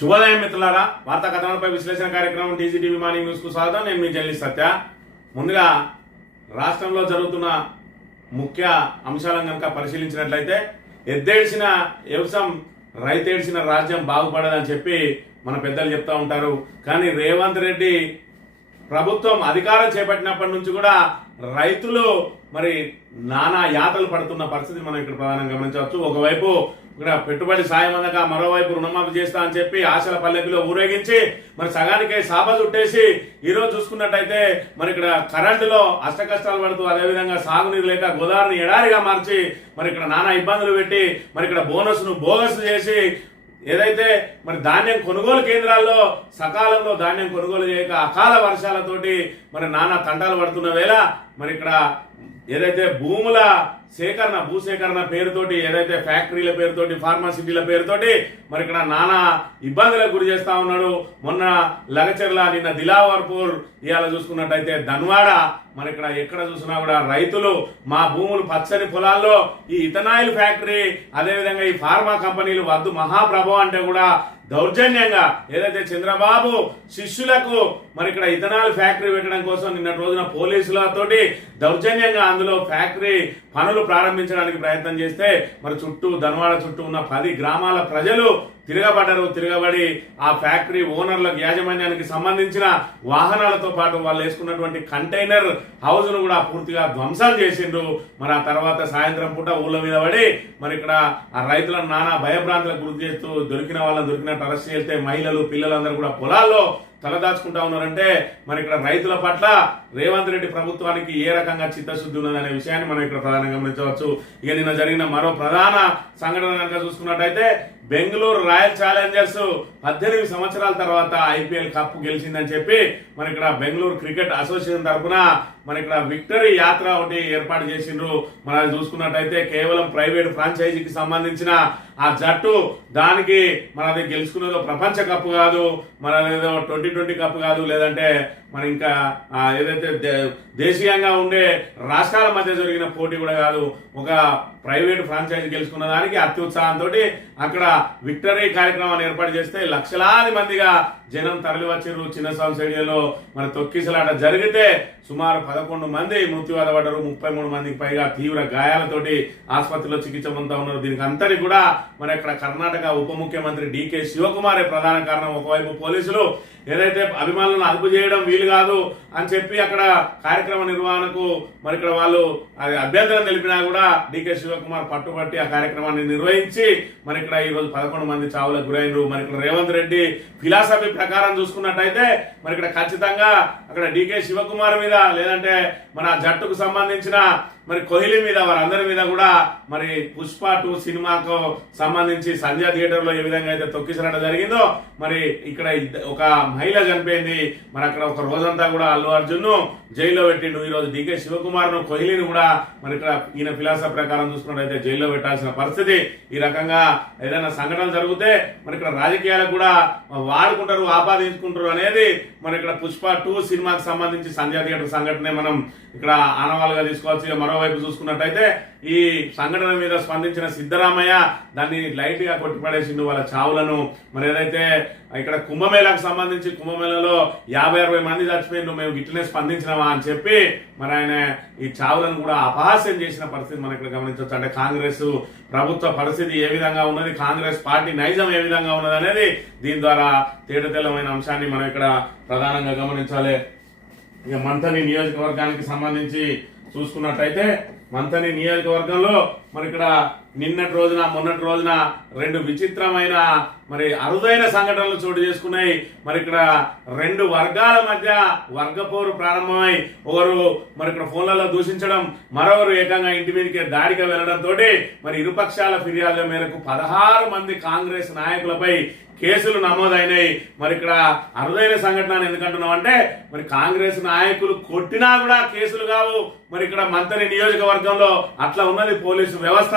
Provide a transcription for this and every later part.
శుభోదయం మిత్రులారా, వార్తా కథనాలపై విశ్లేషణ కార్యక్రమం టీజీటీవీ మార్నింగ్ న్యూస్ కు స్వాగతం. నేను మీ జర్నలిస్ట్ సత్య. ముందుగా రాష్ట్రంలో జరుగుతున్న ముఖ్య అంశాలను కనుక పరిశీలించినట్లయితే, ఎద్దేడ్చిన వ్యవసాయం రైతేడ్చిన రాజ్యం బాగుపడదని చెప్పి మన పెద్దలు చెప్తా ఉంటారు. కానీ రేవంత్ రెడ్డి ప్రభుత్వం అధికారం చేపట్టినప్పటి నుంచి కూడా రైతులు మరి నానా యాతలు పడుతున్న పరిస్థితి మనం ఇక్కడ ప్రధానంగా గమనించవచ్చు. ఒకవైపు ఇక్కడ పెట్టుబడి సాయం అందక, మరోవైపు రుణమాఫీ చేస్తా అని చెప్పి ఆశల పల్లెకిలో ఊరేగించి మరి సగానికే సాప చుట్టేసి ఈ రోజు చూసుకున్నట్టయితే మరి ఇక్కడ కరెంటులో అష్ట కష్టాలు పడుతూ, అదేవిధంగా సాగునీరు లేక గోదావరిని ఎడారిగా మార్చి మరి ఇక్కడ నానా ఇబ్బందులు పెట్టి మరి ఇక్కడ బోనస్ను బోగస్ చేసి ఏదైతే మరి ధాన్యం కొనుగోలు కేంద్రాల్లో సకాలంలో ధాన్యం కొనుగోలు చేయక అకాల వర్షాలతోటి మరి నానా తంటాలు పడుతున్న వేళ మరి ఇక్కడ ఏదైతే భూసేకరణ పేరుతోటి, ఏదైతే ఫ్యాక్టరీల పేరుతోటి, ఫార్మాసిటీల పేరుతోటి మరి ఇక్కడ నానా ఇబ్బందులకు గురి చేస్తా ఉన్నాడు. మొన్న లగచెర్ల, నిన్న దిలావర్పూర్, ఇవాళ చూసుకున్నట్టయితే ధన్వాడ, మరి ఇక్కడ ఎక్కడ చూసినా కూడా రైతులు మా భూములు పచ్చని పొలాల్లో ఈ ఇథనాయిల్ ఫ్యాక్టరీ, అదేవిధంగా ఈ ఫార్మా కంపెనీలు వద్దు మహాప్రభు అంటే కూడా దౌర్జన్యంగా ఏదైతే చంద్రబాబు శిష్యులకు మరి ఇక్కడ ఇథనాల్ ఫ్యాక్టరీ పెట్టడం కోసం నిన్నటి రోజున పోలీసులతోటి దౌర్జన్యంగా అందులో ఫ్యాక్టరీ పనులు ప్రారంభించడానికి ప్రయత్నం చేస్తే మరి ధన్వాడ చుట్టూ ఉన్న 10 గ్రామాల ప్రజలు తిరగబడి ఆ ఫ్యాక్టరీ ఓనర్లకు, యాజమాన్యానికి సంబంధించిన వాహనాలతో పాటు వాళ్ళు వేసుకున్నటువంటి కంటైనర్ హౌస్ ను కూడా పూర్తిగా ధ్వంసం చేసిండ్రు. మరి ఆ తర్వాత సాయంత్రం పూట ఊళ్ళ మీద పడి మరి ఇక్కడ ఆ రైతులను నానా భయభ్రాంతులకు గురి చేస్తూ దొరికినట్టు అరెస్ట్ చేస్తే మహిళలు, పిల్లలందరూ కూడా పొలాల్లో తలదాచుకుంటా ఉన్నారంటే మరి ఇక్కడ రైతుల పట్ల రేవంత్ రెడ్డి ప్రభుత్వానికి ఏ రకంగా చిత్తశుద్ధి ఉన్నదనే విషయాన్ని మనం ఇక్కడ ప్రధానంగా గమనించవచ్చు. ఇక నిన్న జరిగిన మరో ప్రధాన సంఘటన కనుక చూసుకున్నట్టయితే, బెంగళూరు రాయల్ ఛాలెంజర్స్ 18 సంవత్సరాల తర్వాత ఐపీఎల్ కప్ గెలిచిందని చెప్పి మరి ఇక్కడ బెంగళూరు క్రికెట్ అసోసియేషన్ తరఫున మరి ఇక్కడ విక్టరీ యాత్ర ఒకటి ఏర్పాటు చేసిండ్రు. మరి అది చూసుకున్నట్టయితే కేవలం ప్రైవేట్ ఫ్రాంచైజీకి సంబంధించిన ఆ జట్టు, దానికి మరి అది గెలుచుకునేదో ప్రపంచ కప్ కాదు, మరి అదేదో 2020 కప్ కాదు, లేదంటే మరి ఇంకా ఏదైతే దేశీయంగా ఉండే రాష్ట్రాల మధ్య జరిగిన పోటీ కూడా కాదు. ఒక ప్రైవేట్ ఫ్రాంచైజీ గెలుచుకున్న దానికి అత్యుత్సాహంతో అక్కడ విక్టరీ కార్యక్రమాన్ని ఏర్పాటు చేస్తే లక్షలాది మందిగా జనం తరలి వచ్చిర్రు. చిన్నస్వామి స్టేడియంలో మరి తొక్కిసలాట జరిగితే సుమారు 11 మంది మృత్యువాత పడ్డారు. 33 మందికి పైగా తీవ్ర గాయాలతోటి ఆసుపత్రిలో చికిత్స పొందుతా ఉన్నారు. దీనికి అంతటి కూడా మరి అక్కడ కర్ణాటక ఉప ముఖ్యమంత్రి డీకే శివకుమారే ప్రధాన కారణం. ఒకవైపు పోలీసులు ఏదైతే అభిమానులను అదుపు చేయడం వీలు కాదు అని చెప్పి అక్కడ కార్యక్రమ నిర్వహణకు మరి ఇక్కడ వాళ్ళు అభ్యంతరం తెలిపినా కూడా డీకే శివకుమార్ పట్టుబట్టి ఆ కార్యక్రమాన్ని నిర్వహించి మరి ఇక్కడ ఈ రోజు 11 మంది చావులకు గురైనరు. మరి ఇక్కడ రేవంత్ రెడ్డి ఫిలాసఫీ ప్రకారం చూసుకున్నట్టయితే మరి ఇక్కడ ఖచ్చితంగా అక్కడ డీకే శివకుమార్ మీద, లేదంటే మన జట్టుకు సంబంధించిన మరి కోహ్లీ మీద, వారందరి మీద కూడా మరి పుష్ప 2 సినిమాకు సంబంధించి సంజయ్ థియేటర్ లో ఏ విధంగా అయితే తొక్కిసలాట జరిగిందో మరి ఇక్కడ ఒక మహిళ చనిపోయింది. మరి అక్కడ ఒక రోజంతా కూడా అల్లు అర్జున్ ను జైల్లో పెట్టిండు. ఈ రోజు డీకే శివకుమార్ ను, కోహ్లీని కూడా మరి ఇక్కడ ఈయన ఫిలాసఫీ ప్రకారం చూసుకున్నట్టయితే జైల్లో పెట్టాల్సిన పరిస్థితి. ఈ రకంగా ఏదైనా సంఘటనలు జరిగితే మరి ఇక్కడ రాజకీయాలకు కూడా వాడుకుంటారు, ఆపాదించుకుంటారు అనేది మరి ఇక్కడ పుష్ప 2 సినిమాకి సంబంధించి సంజయ్ థియేటర్ సంఘటనే మనం ఇక్కడ ఆనవాళ్ళుగా తీసుకోవచ్చు. మరోవైపు చూసుకున్నట్టయితే ఈ సంఘటన మీద స్పందించిన సిద్ధరామయ్య దాన్ని లైట్ గా కొట్టిపడేసిండు వాళ్ళ చావులను. మరి ఏదైతే ఇక్కడ కుంభమేళాకు సంబంధించి కుంభమేళలో 50-60 మంది చచ్చిపోయిండు, మేము గిట్లనే స్పందించినామా అని చెప్పి మరి ఆయన ఈ చావులను కూడా అపహాస్యం చేసిన పరిస్థితి మనం ఇక్కడ గమనించవచ్చు. అంటే కాంగ్రెస్ ప్రభుత్వ పరిస్థితి ఏ విధంగా ఉన్నది, కాంగ్రెస్ పార్టీ నైజం ఏ విధంగా ఉన్నది అనేది దీని ద్వారా తేటతెల్లమైన అంశాన్ని మనం ఇక్కడ ప్రధానంగా గమనించాలి. ఇక మంథని నియోజకవర్గానికి సంబంధించి చూసుకున్నట్టయితే, మంథని నియోజకవర్గంలో మరి ఇక్కడ నిన్నటి రోజున, మొన్నటి రోజున 2 విచిత్రమైన మరి అరుదైన సంఘటనలు చోటు చేసుకున్నాయి. మరి ఇక్కడ 2 వర్గాల మధ్య వర్గపోరు ప్రారంభమై ఒకరు మరి ఇక్కడ ఫోన్లలో దూషించడం, మరొకరు ఏకంగా ఇంటి మీదకి దాడిగా వెళ్లడంతో మరి ఇరుపక్షాల ఫిర్యాదుల మేరకు 16 మంది కాంగ్రెస్ నాయకులపై కేసులు నమోదైనాయి. మరి ఇక్కడ అరుదైన సంఘటన ఎందుకంటున్నాం అంటే, మరి కాంగ్రెస్ నాయకులు కొట్టినా కూడా కేసులు కావు, మరి ఇక్కడ మంతని నియోజకవర్గంలో అట్లా ఉన్నది పోలీసు వ్యవస్థ.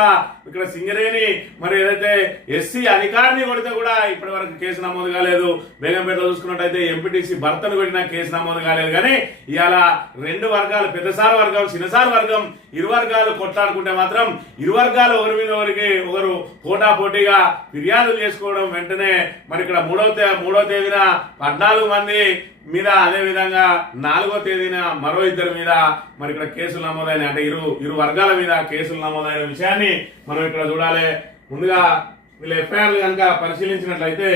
ఇక్కడ సింగరేణి మరి ఏదైతే ఎస్సీ అధికారిని కొడితే కూడా ఇప్పటి వరకు కేసు నమోదు కాలేదు. బేగంపేటలో చూసుకున్నట్టయితే ఎంపీటీసీ భర్తను కొట్టిన కేసు నమోదు కాలేదు. కానీ ఇవాళ రెండు వర్గాలు, పెద్దసారి వర్గం చిన్నసారి వర్గం, ఇరు వర్గాలు కొట్లాడుకుంటే మాత్రం ఇరు వర్గాలు ఒకరి మీద ఒకరు పోటాపోటీగా ఫిర్యాదులు చేసుకోవడం. వెంటనే మరి ఇక్కడ మూడో తేదీన 14 మంది మీద, అదే విధంగా 4వ తేదీన మరో 2 మీద మరి ఇక్కడ కేసులు నమోదైన, అంటే ఇరు వర్గాల మీద కేసులు నమోదైన విషయాన్ని మనం ఇక్కడ చూడాలి. ముందుగా వీళ్ళ ఎఫ్ఐఆర్లు కనుక పరిశీలించినట్లయితే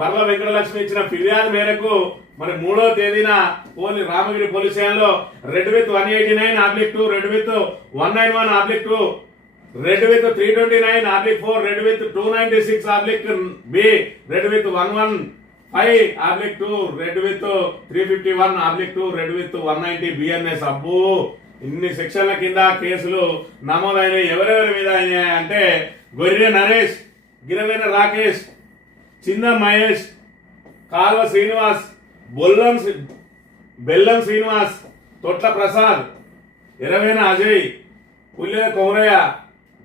బర్ల వెంకటలక్ష్మి ఇచ్చిన ఫిర్యాదు మేరకు మరి 3వ తేదీన రామగిరి పోలీస్ స్టేషన్లో red with 189/2, red with 191/2, red with 329/4, red with 296/B, red with 115/2, red with 351/2, red with 190 BNS. అబ్బో, ఇన్ని సెక్షన్ల కింద కేసులు నమోదైనవి. ఎవరెవరి మీద అయినాయి అంటే గొర్రె నరేష్, గిరవేన రాకేష్, చిన్న మహేష్, కాల్వ శ్రీనివాస్, బెల్లం శ్రీనివాస్, తొట్ల ప్రసాద్, ఎరవేన అజయ్, పుల్లెల కౌరయ్య,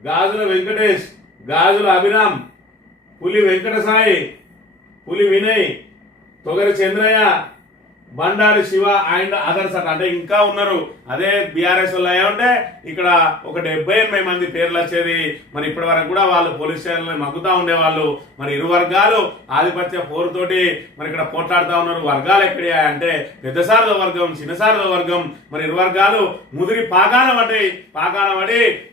గాజుల వెంకటేష్, గాజుల అభిరామ్, పులి వెంకటసాయి, పులి వినయ్, తొగరి చంద్రయ్య, బండారి శివ అండ్ అదర్స్. అంటే ఇంకా ఉన్నారు. అదే బీఆర్ఎస్ వాళ్ళు ఉంటే ఇక్కడ ఒక 78 మంది పేర్లు వచ్చేది. మరి ఇప్పటి వరకు కూడా వాళ్ళు పోలీస్ స్టేషన్లో మగ్గుతా ఉండేవాళ్ళు. మరి ఇరు వర్గాలు ఆధిపత్య పోరుతోటి మరి ఇక్కడ పోట్లాడుతా ఉన్నారు. వర్గాలు ఎక్కడా అంటే పెద్దసార్ల వర్గం, చిన్నసార్ల వర్గం. మరి ఇరు వర్గాలు ముదిరి పాకాన పడి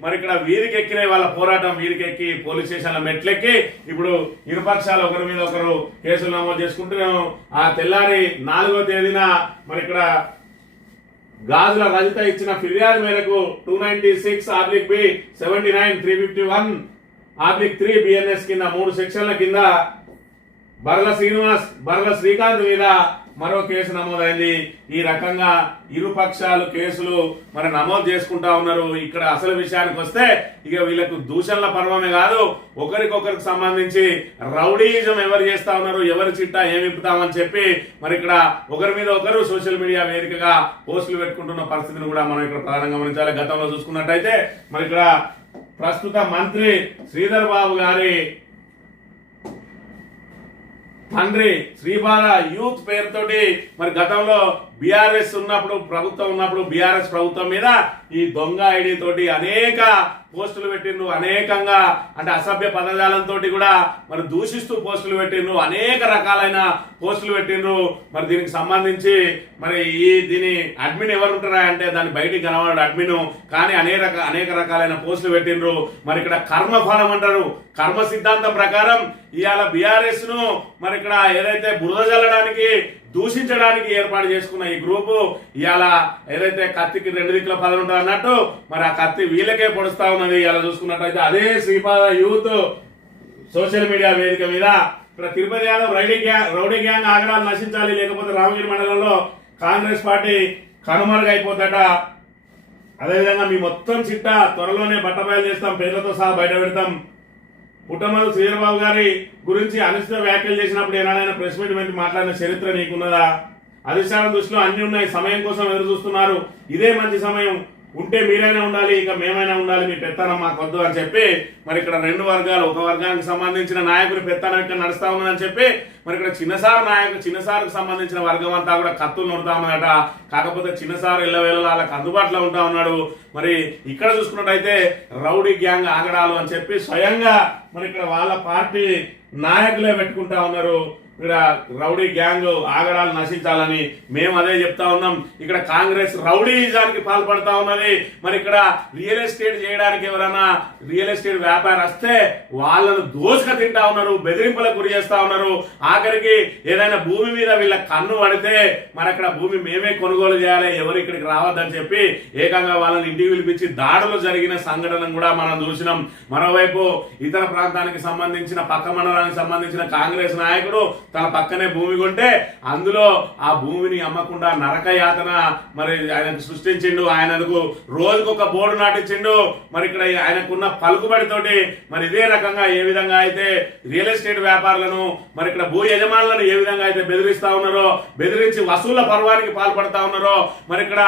మరి ఇక్కడ వీరికి ఎక్కినాయి. వాళ్ళ పోరాటం వీరికెక్కి పోలీస్ స్టేషన్ల మెట్లెక్కి ఇప్పుడు ఇరుపక్షాలు ఒకరి మీద ఒకరు కేసులు నమోదు చేసుకుంటున్నాం. ఆ తెల్లారి 4వ తేదీన మరి ఇక్కడ గాజుల రజిత ఇచ్చిన ఫిర్యాదు మేరకు 296/B, 79, 351/3 BNS కింద 3 సెక్షన్ల కింద బర్ల శ్రీనివాస్, బర్ల శ్రీకాంత్ మీద మరో కేసు నమోదైంది. ఈ రకంగా ఇరు పక్షాలు కేసులు మరి నమోదు చేసుకుంటా ఉన్నారు. ఇక్కడ అసలు విషయానికి వస్తే ఇక వీళ్ళకు దూషణల పర్వమే కాదు, ఒకరికొకరికి సంబంధించి రౌడీయిజం ఎవరు చేస్తా ఉన్నారు, ఎవరి చిట్టా ఏమి ఇప్పుతామని చెప్పి మరి ఇక్కడ ఒకరి మీద ఒకరు సోషల్ మీడియా వేదికగా పోస్టులు పెట్టుకుంటున్న పరిస్థితిని కూడా మనం ఇక్కడ ప్రధానంగా గమనించాలి. గతంలో చూసుకున్నట్టయితే మరి ఇక్కడ ప్రస్తుత మంత్రి శ్రీధర్ బాబు గారి తండ్రి శ్రీబాల యూత్ పేరుతోటి మరి గతంలో బీఆర్ఎస్ ప్రభుత్వం ఉన్నప్పుడు బీఆర్ఎస్ ప్రభుత్వం మీద ఈ దొంగ ఐడి తోటి అనేక పోస్టులు పెట్టిండ్రు. అనేకంగా అంటే అసభ్య పదజాలంతో కూడా మరి దూషిస్తూ పోస్టులు పెట్టిండ్రు. అనేక రకాలైన పోస్టులు పెట్టిండ్రు. మరి దీనికి సంబంధించి మరి దీని అడ్మిన్ ఎవరు ఉంటారా అంటే దాన్ని బయటికి కనబడాడు అడ్మిన్. కానీ అనేక రకాలైన పోస్టులు పెట్టిండ్రు. మరి ఇక్కడ కర్మఫలం అంటారు. కర్మ సిద్ధాంతం ప్రకారం ఇవాళ బీఆర్ఎస్ ను మరి ఇక్కడ ఏదైతే బురద జల్లడానికి, దూషించడానికి ఏర్పాటు చేసుకున్న ఈ గ్రూపు ఇవాళ ఏదైతే కత్తికి 2 దిక్కుల పదలు ఉంటుంది అన్నట్టు మరి ఆ కత్తి వీళ్ళకే పొడుస్తా ఉన్నది. ఇలా చూసుకున్నట్టయితే అదే శ్రీపాద యూత్ సోషల్ మీడియా వేదిక మీద ఇక్కడ తిరుపతి యాదవ్ రౌడీ గ్యాంగ్ ఆగడాలు నశించాలి, లేకపోతే రామగిరి మండలంలో కాంగ్రెస్ పార్టీ కనుమరుగైపోద్దట. అదేవిధంగా మీ మొత్తం చిట్టా త్వరలోనే బట్టబయలు చేస్తాం, పేర్లతో సహా బయట పెడతాం. పుట్టమల్లు శ్రీధరబాబు గారి గురించి అనుచిత వ్యాఖ్యలు చేసినప్పుడు ఏనాడైనా ప్రెస్ మీట్ పెట్టి మాట్లాడిన చరిత్ర నీకున్నదా? అధిష్టానం దృష్టిలో అన్ని ఉన్నాయి, సమయం కోసం ఎదురు చూస్తున్నారు. ఇదే మంచి సమయం. ఉంటే మీరైనా ఉండాలి, ఇక మేమైనా ఉండాలి, మీ పెత్తనం మాకు వద్దు అని చెప్పి మరి ఇక్కడ 2 వర్గాలు, ఒక వర్గానికి సంబంధించిన నాయకుని పెత్తనం ఇక్కడ నడుస్తా ఉన్నదని చెప్పి మరి ఇక్కడ చిన్నసారుకు సంబంధించిన వర్గం అంతా కూడా కత్తులు నొడతా ఉన్నదట. కాకపోతే చిన్నసారు ఇళ్ళవేళ వాళ్ళకి అందుబాటులో ఉంటా ఉన్నాడు. మరి ఇక్కడ చూసుకున్నట్టయితే రౌడీ గ్యాంగ్ ఆగడాలు అని చెప్పి స్వయంగా మరి ఇక్కడ వాళ్ళ పార్టీ నాయకులే పెట్టుకుంటా ఉన్నారు. ఇక్కడ రౌడీ గ్యాంగ్ ఆగడాలు నశించాలని మేము అదే చెప్తా ఉన్నాం. ఇక్కడ కాంగ్రెస్ రౌడీజానికి పాల్పడతా ఉన్నది. మరి ఇక్కడ రియల్ ఎస్టేట్ చేయడానికి ఎవరైనా రియల్ ఎస్టేట్ వ్యాపారం వస్తే వాళ్ళను దోసుక తింటా ఉన్నారు, బెదిరింపులకు గురి చేస్తా ఉన్నారు. ఆఖరికి ఏదైనా భూమి మీద వీళ్ళ కన్ను పడితే మరి అక్కడ భూమి మేమే కొనుగోలు చేయాలి, ఎవరు ఇక్కడికి రావద్దని చెప్పి ఏకంగా వాళ్ళని ఇంటికి పిలిపించి దాడులు జరిగిన సంఘటనను కూడా మనం చూసినాం. మరోవైపు ఇతర ప్రాంతానికి సంబంధించిన పక్క మండలానికి సంబంధించిన కాంగ్రెస్ నాయకుడు తన పక్కనే భూమి కొంటే అందులో ఆ భూమిని అమ్మకుండా నరక యాతన మరి ఆయనకు సృష్టించిండు. ఆయనకు రోజుకొక బోర్డు నాటించిండు. మరి ఇక్కడ ఆయనకున్న పలుకుబడితోటి మరి ఇదే రకంగా ఏ విధంగా అయితే రియల్ ఎస్టేట్ వ్యాపారులను మరి ఇక్కడ భూ యజమానులను ఏ విధంగా అయితే బెదిరిస్తా ఉన్నారో, బెదిరించి వసూళ్ల పర్వానికి పాల్పడతా ఉన్నారో, మరి ఇక్కడ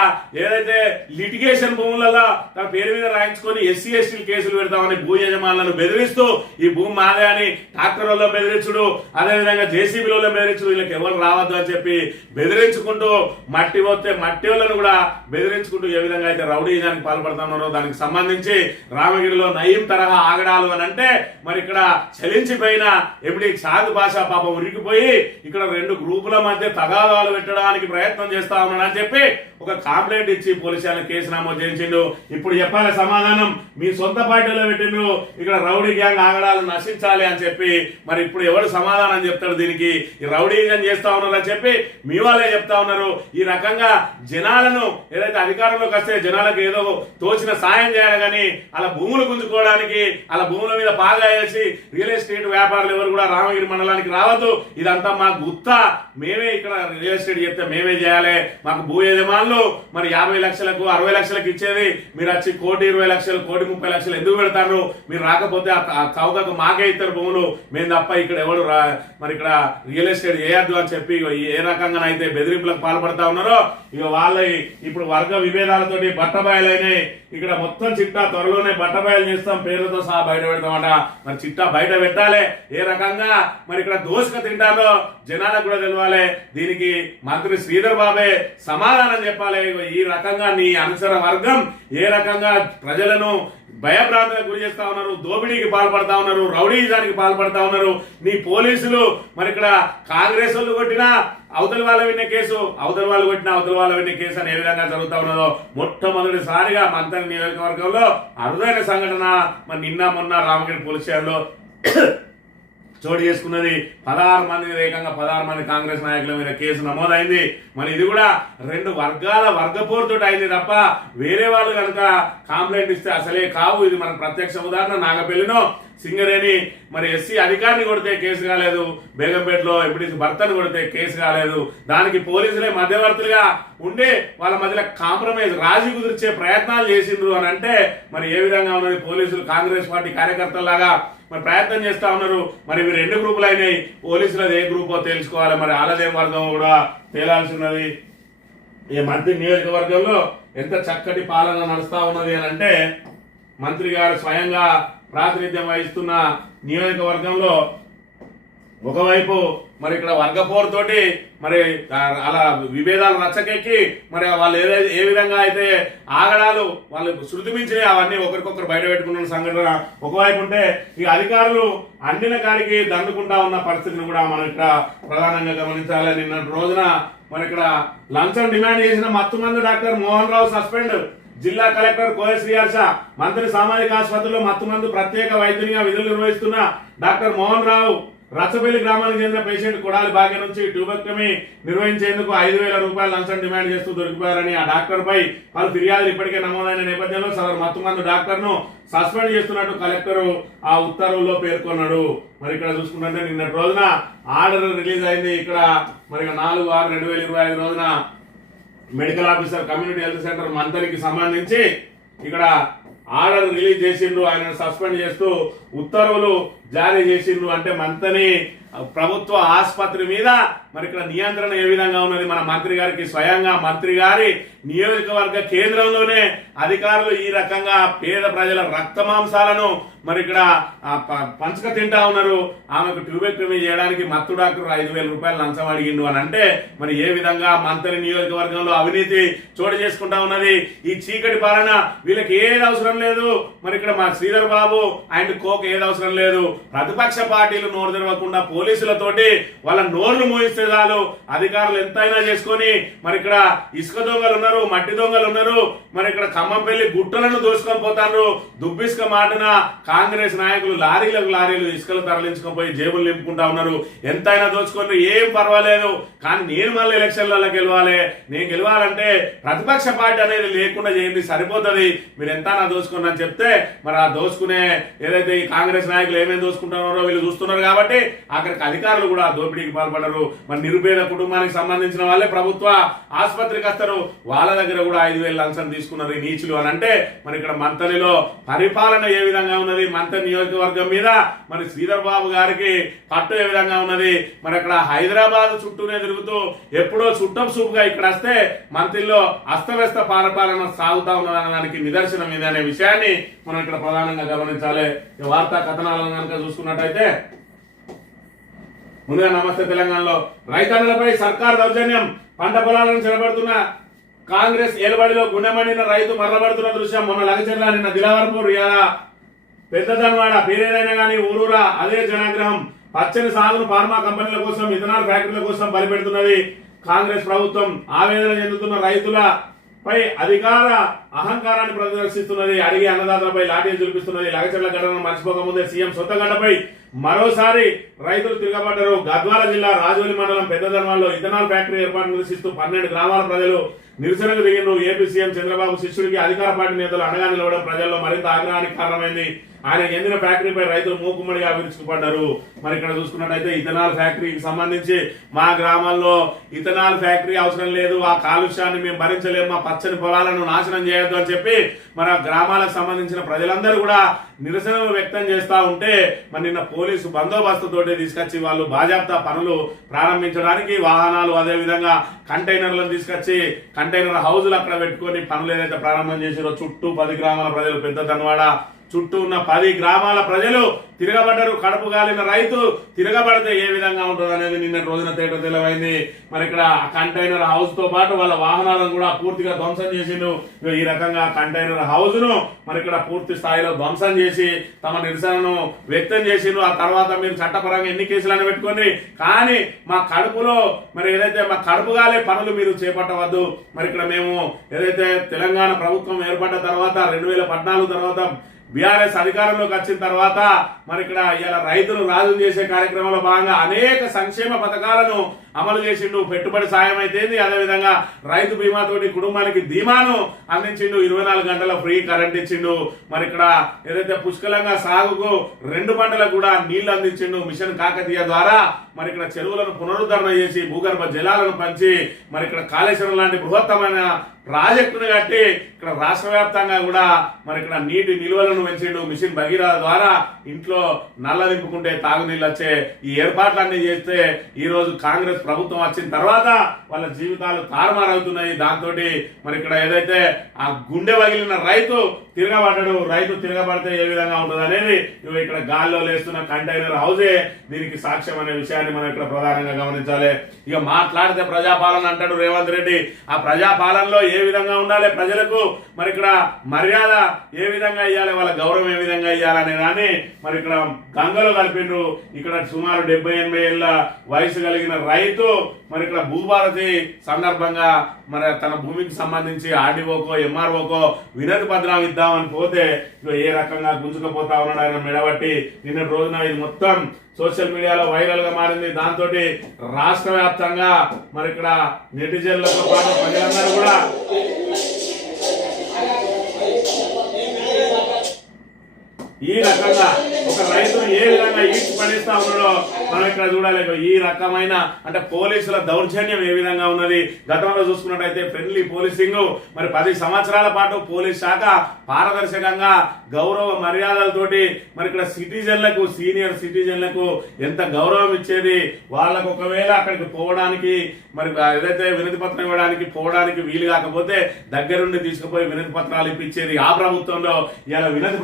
ఏదైతే లిటిగేషన్ భూములలో తన పేరు మీద రాయించుకొని ఎస్సీ ఎస్టీ కేసులు పెడతామని భూ యజమానులను బెదిరిస్తూ ఈ భూమి మాదే అని ట్రాక్టర్లలో బెదిరించుడు, అదేవిధంగా జేసీబీలలో బెదిరించుడు, వీళ్ళకి ఎవరు రావద్దు అని చెప్పి బెదిరించుకుంటూ మట్టి పోతే మట్టి వాళ్ళను కూడా బెదిరించుకుంటూ ఏ విధంగా అయితే రౌడీజానికి పాల్పడుతున్నారో దానికి సంబంధించి రామగిరిలో నయీం తరహా ఆగడాలు అని అంటే మరి ఇక్కడ చలించిపోయిన ఎప్పుడు సాధు భాష పాపం ఉరికిపోయి ఇక్కడ రెండు గ్రూపుల మధ్య తగాదాలు పెట్టడానికి ప్రయత్నం చేస్తా ఉన్నాడని చెప్పి ఒక కంప్లైంట్ ఇచ్చి పోలీసులను కేసు నమోదు చేయించిండు. ఇప్పుడు చెప్పాలి సమాధానం, మీ సొంత పార్టీలో పెట్టిండ్రు ఇక్కడ రౌడీ గ్యాంగ్ ఆగడాలు నశించాలి అని చెప్పి. మరి ఇప్పుడు ఎవరు సమాధానం చెప్తాడు దీనికి? ఈ రౌడీ గ్యాంగ్ చేస్తా ఉన్నారు అని చెప్పి మీ వాళ్ళే చెప్తా ఉన్నారు. ఈ రకంగా జనాలను ఏదైతే అధికారంలోకి వస్తే జనాలకు ఏదో తోచిన సాయం చేయాలి కానీ అలా భూములు గుంజుకోవడానికి అలా భూముల మీద బాగా వేసి రియల్ ఎస్టేట్ వ్యాపారులు ఎవరు కూడా రామగిరి మండలానికి రావద్దు. ఇదంతా మా గుత్తా, మేమే ఇక్కడ రియల్ ఎస్టేట్ చెప్తే మేమే చేయాలి. మాకు భూ యజమానులు మరి 50 లక్షలకు 60 లక్షలకు ఇచ్చేది మీరు వచ్చి 1,20 లక్షలు 1,30 లక్షలు ఎందుకు పెడతారు? మీరు రాకపోతే ఆ చౌకకు మాకే ఇద్దరు భూములు, మేము తప్ప ఇక్కడ ఎవరు మరి ఇక్కడ రియల్ ఎస్టేట్ చేయొద్దు అని చెప్పి ఏ రకంగానైతే బెదిరింపులకు పాల్పడతా ఉన్నారో ఇక వాళ్ళ ఇప్పుడు వర్గ విభేదాలతోటి బట్టబయలైనాయి. ఇక్కడ మొత్తం చిట్టా త్వరలోనే బట్టబయలు చేస్తాం, పేర్లతో సహా బయట పెడతామట. మరి చిట్టా బయట పెట్టాలి. ఏ రకంగా మరి ఇక్కడ దోసుక తింటారో జనాలకు కూడా తెలవాలి. దీనికి మంత్రి శ్రీధర్ బాబే సమాధానం చెప్పాలి. ఈ రకంగా నీ అనుసర వర్గం ఏ రకంగా ప్రజలను భయభ్రాంతులకు గురి చేస్తా ఉన్నారు, దోపిడీకి పాల్పడతా ఉన్నారు, రౌడీజానికి పాల్పడతా ఉన్నారు. నీ పోలీసులు మరి ఇక్కడ కాంగ్రెస్ వాళ్ళు కొట్టినా అవతల వాళ్ళ విన్న కేసు, అవతల వాళ్ళు కొట్టిన అవతల వాళ్ళ విన్న కేసు అని ఏ విధంగా జరుగుతా ఉన్నదో మొట్టమొదటిసారిగా మంత్రి నియోజకవర్గంలో అరుదైన సంఘటన మరి నిన్న మొన్న రామగిరి పోలీస్ స్టేషన్లో చోటు చేసుకున్నది. 16 మంది ఏకంగా 16 మంది కాంగ్రెస్ నాయకుల మీద కేసు నమోదైంది. మరి ఇది కూడా రెండు వర్గాల వర్గపోరుతో అయింది తప్ప వేరే వాళ్ళు కనుక కంప్లైంట్ ఇస్తే అసలే కావు. ఇది మన ప్రత్యక్ష ఉదాహరణ. నాగపల్లినో సింగరేణి మరి ఎస్సీ అధికారిని కొడితే కేసు కాలేదు, బేగంపేటలో ఎంపీటీసీ భర్తను కొడితే కేసు కాలేదు. దానికి పోలీసులే మధ్యవర్తులుగా ఉండి వాళ్ళ మధ్యలో కాంప్రమైజ్ రాజీ కుదిర్చే ప్రయత్నాలు చేసిండ్రు అని అంటే మరి ఏ విధంగా ఉన్నది? పోలీసులు కాంగ్రెస్ పార్టీ కార్యకర్తలాగా మరి ప్రయత్నం చేస్తా ఉన్నారు. మరి ఇవి రెండు గ్రూపులు అయినాయి. పోలీసులది ఏ గ్రూపో తెలుసుకోవాలి. మరి ఆలదేం వర్గం కూడా తేలాల్సి ఉన్నది. ఈ మంత్రి నియోజకవర్గంలో ఎంత చక్కటి పాలన నడుస్తా ఉన్నది అని అంటే మంత్రి గారు స్వయంగా ప్రాతినిధ్యం వహిస్తున్న నియోజకవర్గంలో ఒకవైపు మరి ఇక్కడ వర్గపోరుతోటి మరి అలా విభేదాలు రచ్చకెక్కి మరి వాళ్ళు ఏ విధంగా అయితే ఆగడాలు వాళ్ళు శృతి మించి అవన్నీ ఒకరికొకరు బయట పెట్టుకున్న సంఘటన ఒకవైపు ఉంటే ఈ అధికారులు అండిన కాడికి దండుకుంటా ఉన్న పరిస్థితిని కూడా మనం ఇక్కడ ప్రధానంగా గమనించాలి. నిన్నటి రోజున మరి ఇక్కడ లంచం డిమాండ్ చేసిన మత్తుమందు డాక్టర్ మోహన్ రావు సస్పెండ్. జిల్లా కలెక్టర్ కోయ శ్రీహర్ష మంత్రి సామాజిక ఆసుపత్రిలో మత్తుమందు ప్రత్యేక వైద్యునిగా విధులు నిర్వహిస్తున్న డాక్టర్ మోహన్ రావు రచ్చపల్లి గ్రామానికి చెందిన పేషెంట్ కొడాలి భాగ్య నుంచి ట్యూబెక్టమీ నిర్వహించేందుకు 5,000 రూపాయల లంచం డిమాండ్ చేస్తూ దొరికిపోయారని ఆ డాక్టర్ పై పలు ఫిర్యాదులు ఇప్పటికే నమోదైన నేపథ్యంలో సదరు మత్తుమందు డాక్టర్ ను సస్పెండ్ చేస్తున్నట్టు కలెక్టర్ ఆ ఉత్తర్వుల్లో పేర్కొన్నాడు. మరి ఇక్కడ చూసుకుంటే నిన్నటి రోజున ఆర్డర్ రిలీజ్ అయింది. ఇక్కడ మరి 4/6/2025 రోజున medical officer community health centre మంత్రికి సంబంధించి ఇక్కడ ఆర్డర్ రిలీజ్ చేసిండ్రు. ఆయన సస్పెండ్ చేస్తూ ఉత్తర్వులు జారీ చేసిండ్రు. అంటే మంత్రి ప్రభుత్వ ఆసుపత్రి మీద మరి ఇక్కడ నియంత్రణ ఏ విధంగా ఉన్నది? మన మంత్రి గారికి స్వయంగా మంత్రి గారి నియోజకవర్గ కేంద్రంలోనే అధికారులు ఈ రకంగా పేద ప్రజల రక్త మాంసాలను మరి ఇక్కడ పంచక తింటా ఉన్నారు. ఆమెకు ట్యూబెక్టమీ చేయడానికి మత్తు డాక్టర్ 5,000 రూపాయలు లంచం అడిగిండు అని అంటే మరి ఏ విధంగా మంత్రి నియోజకవర్గంలో అవినీతి చోటు చేసుకుంటా ఉన్నది? ఈ చీకటి పాలన వీళ్ళకి ఏది అవసరం లేదు. మరి ఇక్కడ మా శ్రీధర్ బాబు అండ్ కోక్ ఏది అవసరం లేదు. ప్రతిపక్ష పార్టీలు నోరు తెరవకుండా పోలీసులతోటి వాళ్ళ నోర్లు మూయిస్తే చాలు. అధికారులు ఎంతైనా చేసుకొని మరి ఇక్కడ ఇసుక దొంగలు ఉన్నారు, మట్టి దొంగలు ఉన్నారు. మరి ఇక్కడ ఖమ్మంపల్లి గుట్టలను దోసుకొని పోతారు. దుబ్బిసుక మాటన కాంగ్రెస్ నాయకులు లారీలు ఇసుకలు తరలించుకొని పోయి జేబులు నింపుకుంటా ఉన్నారు. ఎంతైనా దోచుకొని ఏం పర్వాలేదు, కానీ నేను మళ్ళీ ఎలక్షన్లలో గెలవాలి. నేను గెలవాలంటే ప్రతిపక్ష పార్టీ అనేది లేకుండా చేయండి, సరిపోతుంది. మీరు ఎంత దోచుకుని అని చెప్తే మరి ఆ దోచుకునే ఏదైతే ఈ కాంగ్రెస్ నాయకులు ఏమేమి దోసుకుంటున్నారో వీళ్ళు చూస్తున్నారు కాబట్టి అక్కడికి అధికారులు కూడా దోపిడీకి పాల్పడరు. మరి నిరుపేద కుటుంబానికి సంబంధించిన వాళ్ళే ప్రభుత్వ ఆసుపత్రికి వస్తారు, వాళ్ళ దగ్గర కూడా 5,000 లంచం తీసుకున్నారు ఈ నీచులు అని అంటే మరి ఇక్కడ మంతనిలో పరిపాలన ఏ విధంగా ఉన్నది, మంతని నియోజకవర్గం మీద మరి శ్రీధర్ బాబు గారికి పట్టు ఏ విధంగా ఉన్నది. మరి అక్కడ హైదరాబాద్ చుట్టూనే తిరుగుతూ ఎప్పుడో చుట్టం సూపుగా ఇక్కడ వస్తే మంత్రిలో అస్తవ్యస్త పరిపాలన సాగుతా ఉన్నదానికి నిదర్శనం ఇది అనే విషయాన్ని మనం ఇక్కడ ప్రధానంగా గమనించాలి. వార్తా కథనాలను కనుక చూసుకున్నట్టయితే ముందుగా నమస్తే తెలంగాణలో రైతన్నలపై సర్కార్ దౌర్జన్యం, పంట పొలాలను చెరబడుతున్న కాంగ్రెస్ ఏలుబడిలో గుండెమండిన రైతు మరలబడుతున్న దృశ్యం. మొన్న లగచర్ల, నిన్న దిలావర్పూర్, ఇలా పెద్దదన్వాడ, పేరేదైనా కానీ ఊరూరా అదే జనాగ్రహం. పచ్చని సాగును ఫార్మా కంపెనీల కోసం, ఇథనాల్ ఫ్యాక్టరీల కోసం బలిపెడుతున్నది కాంగ్రెస్ ప్రభుత్వం. ఆవేదన చెందుతున్న రైతులపై అధికార అహంకారాన్ని ప్రదర్శిస్తున్నది. అడిగే అన్నదాతలపై లాఠీలు చూపిస్తున్నది. లగచర్ల ఘటనను మర్చిపోకముందే సీఎం సొంత గడ్డపై మరోసారి రైతులు తిరగబడ్డారు. గద్వాల జిల్లా రాజోలి మండలం పెద్దదన్వాడలో ఇథనాల్ ఫ్యాక్టరీ ఏర్పాటు నిరసిస్తూ 12 గ్రామాల ప్రజలు నిరసనకు దిగిన ఏపీ సీఎం చంద్రబాబు శిష్యుడికి అధికార పార్టీ నేతలు అండగా నిలవడం ప్రజల్లో మరింత ఆగ్రహానికి కారణమైంది. ఆయన చెందిన ఫ్యాక్టరీపై రైతులు మూకుమ్మడిగా విరుచుకుపడ్డారు. మరి ఇక్కడ చూసుకున్నట్టయితే ఇథనాల్ ఫ్యాక్టరీకి సంబంధించి మా గ్రామాల్లో ఇథనాల్ ఫ్యాక్టరీ అవసరం లేదు, ఆ కాలుష్యాన్ని మేము భరించలేము, మా పచ్చని పొలాలను నాశనం చేయొద్దు అని చెప్పి మన గ్రామాలకు సంబంధించిన ప్రజలందరూ కూడా నిరసనలు వ్యక్తం చేస్తా ఉంటే మరి నిన్న పోలీసు బందోబస్తు తోటి తీసుకొచ్చి వాళ్ళు బాజాప్తా పనులు ప్రారంభించడానికి వాహనాలు, అదే విధంగా కంటైనర్లను తీసుకొచ్చి కంటైనర్ హౌజులు అక్కడ పెట్టుకొని పనులు ఏదైతే ప్రారంభం చేసారో చుట్టూ 10 గ్రామాల ప్రజలు, పెద్దదన్వాడ చుట్టూ ఉన్న 10 గ్రామాల ప్రజలు తిరగబడ్డారు. కడుపు గాలిన రైతు తిరగబడితే ఏ విధంగా ఉంటుంది అనేది నిన్న రోజున తేట తెలవైంది. మరి ఇక్కడ కంటైనర్ హౌస్ తో పాటు వాళ్ళ వాహనాలను కూడా పూర్తిగా ధ్వంసం చేసిండు. ఈ రకంగా కంటైనర్ హౌస్ ను మరి ఇక్కడ పూర్తి స్థాయిలో ధ్వంసం చేసి తమ నిరసనను వ్యక్తం చేసిండ్రు. ఆ తర్వాత మీరు చట్టపరంగా ఎన్ని కేసులను పెట్టుకోండి, కానీ మా కడుపులో మరి ఏదైతే మా కడుపు గాలే పనులు మీరు చేపట్టవద్దు. మరి ఇక్కడ మేము ఏదైతే తెలంగాణ ప్రభుత్వం ఏర్పడ్డ తర్వాత 2014 తర్వాత బీఆర్ఎస్ అధికారంలోకి వచ్చిన తర్వాత మరి ఇక్కడ ఇలా రైతులు రాజు చేసే కార్యక్రమంలో భాగంగా అనేక సంక్షేమ పథకాలను అమలు చేసిండు. పెట్టుబడి సాయం అయితే, అదేవిధంగా రైతు బీమాతోటి కుటుంబానికి ధీమాను అందించిండు. 24 గంటల ఫ్రీ కరెంట్ ఇచ్చిండు. మరి ఇక్కడ ఏదైతే పుష్కలంగా సాగుకు 2 పంటలకు కూడా నీళ్లు అందించిండు. మిషన్ కాకతీయ ద్వారా మరి ఇక్కడ చెరువులను పునరుద్ధరణ చేసి భూగర్భ జలాలను పంచి మరి ఇక్కడ కాళేశ్వరం లాంటి బృహత్తమైన ప్రాజెక్టును కట్టి ఇక్కడ రాష్ట్ర వ్యాప్తంగా కూడా మరి ఇక్కడ నీటి నిల్వలను పెంచిండు. మిషన్ భగీరథ ద్వారా ఇంట్లో నల్ల నింపుకుంటే తాగునీళ్ళు వచ్చే ఈ ఏర్పాట్లన్నీ చేస్తే ఈ రోజు కాంగ్రెస్ ప్రభుత్వం వచ్చిన తర్వాత వాళ్ళ జీవితాలు తారుమారవుతున్నాయి. దాంతో మరి ఇక్కడ ఏదైతే ఆ గుండె పగిలిన రైతు తిరగబడ్డాడు, రైతు తిరగబడితే ఏ విధంగా ఉంటుంది అనేది ఇక్కడ గాల్లో లేస్తున్న కంటైనర్ హౌసే దీనికి సాక్ష్యం అనే విషయాన్ని మనం ఇక్కడ ప్రధానంగా గమనించాలి. ఇక మాట్లాడితే ప్రజాపాలన అంటాడు రేవంత్ రెడ్డి. ఆ ప్రజాపాలనలో ఏ విధంగా ఉండాలి, ప్రజలకు మరి ఇక్కడ మర్యాద ఏ విధంగా ఇవ్వాలి, వాళ్ళ గౌరవం ఏ విధంగా ఇవ్వాలనే దాన్ని మరి ఇక్కడ గంగలో కలిపిండ్రు. ఇక్కడ సుమారు 70-80 ఏళ్ల వయసు కలిగిన రైతు మరి ఇక్కడ భూభారతి సందర్భంగా మరి తన భూమికి సంబంధించి ఆర్డీఓకో ఎంఆర్ఓకో వినతి పత్రం ఇద్దామని పోతే ఏ రకంగా గుంజుకపోతా ఉన్నాడు ఆయన మెడబట్టి. నిన్న రోజున ఇది మొత్తం సోషల్ మీడియాలో వైరల్ గా మారింది. దాంతో రాష్ట్ర వ్యాప్తంగా మరి ఇక్కడ నెటిజన్లతో పాటు ప్రజలందరూ కూడా ఈ రకంగా ఒక రైతును ఏ విధంగా ఈడ్చి పడేస్తా ఉన్నాడో మనం ఇక్కడ చూడాలి. ఈ రకమైన అంటే పోలీసుల దౌర్జన్యం ఏ విధంగా ఉన్నది. గతంలో చూసుకున్నట్టయితే ఫ్రెండ్లీ పోలీసింగ్ మరి 10 సంవత్సరాల పాటు పోలీస్ శాఖ పారదర్శకంగా గౌరవ మర్యాదలతోటి మరి ఇక్కడ సిటిజన్లకు, సీనియర్ సిటిజన్లకు ఎంత గౌరవం ఇచ్చేది. వాళ్ళకు ఒకవేళ అక్కడికి పోవడానికి మరి ఏదైతే వినతి పత్రం ఇవ్వడానికి పోవడానికి వీలు కాకపోతే దగ్గరుండి తీసుకుపోయి వినతి పత్రాలు ఇప్పించేది. ఆ ప్రభుత్వంలో ఇలా వినతి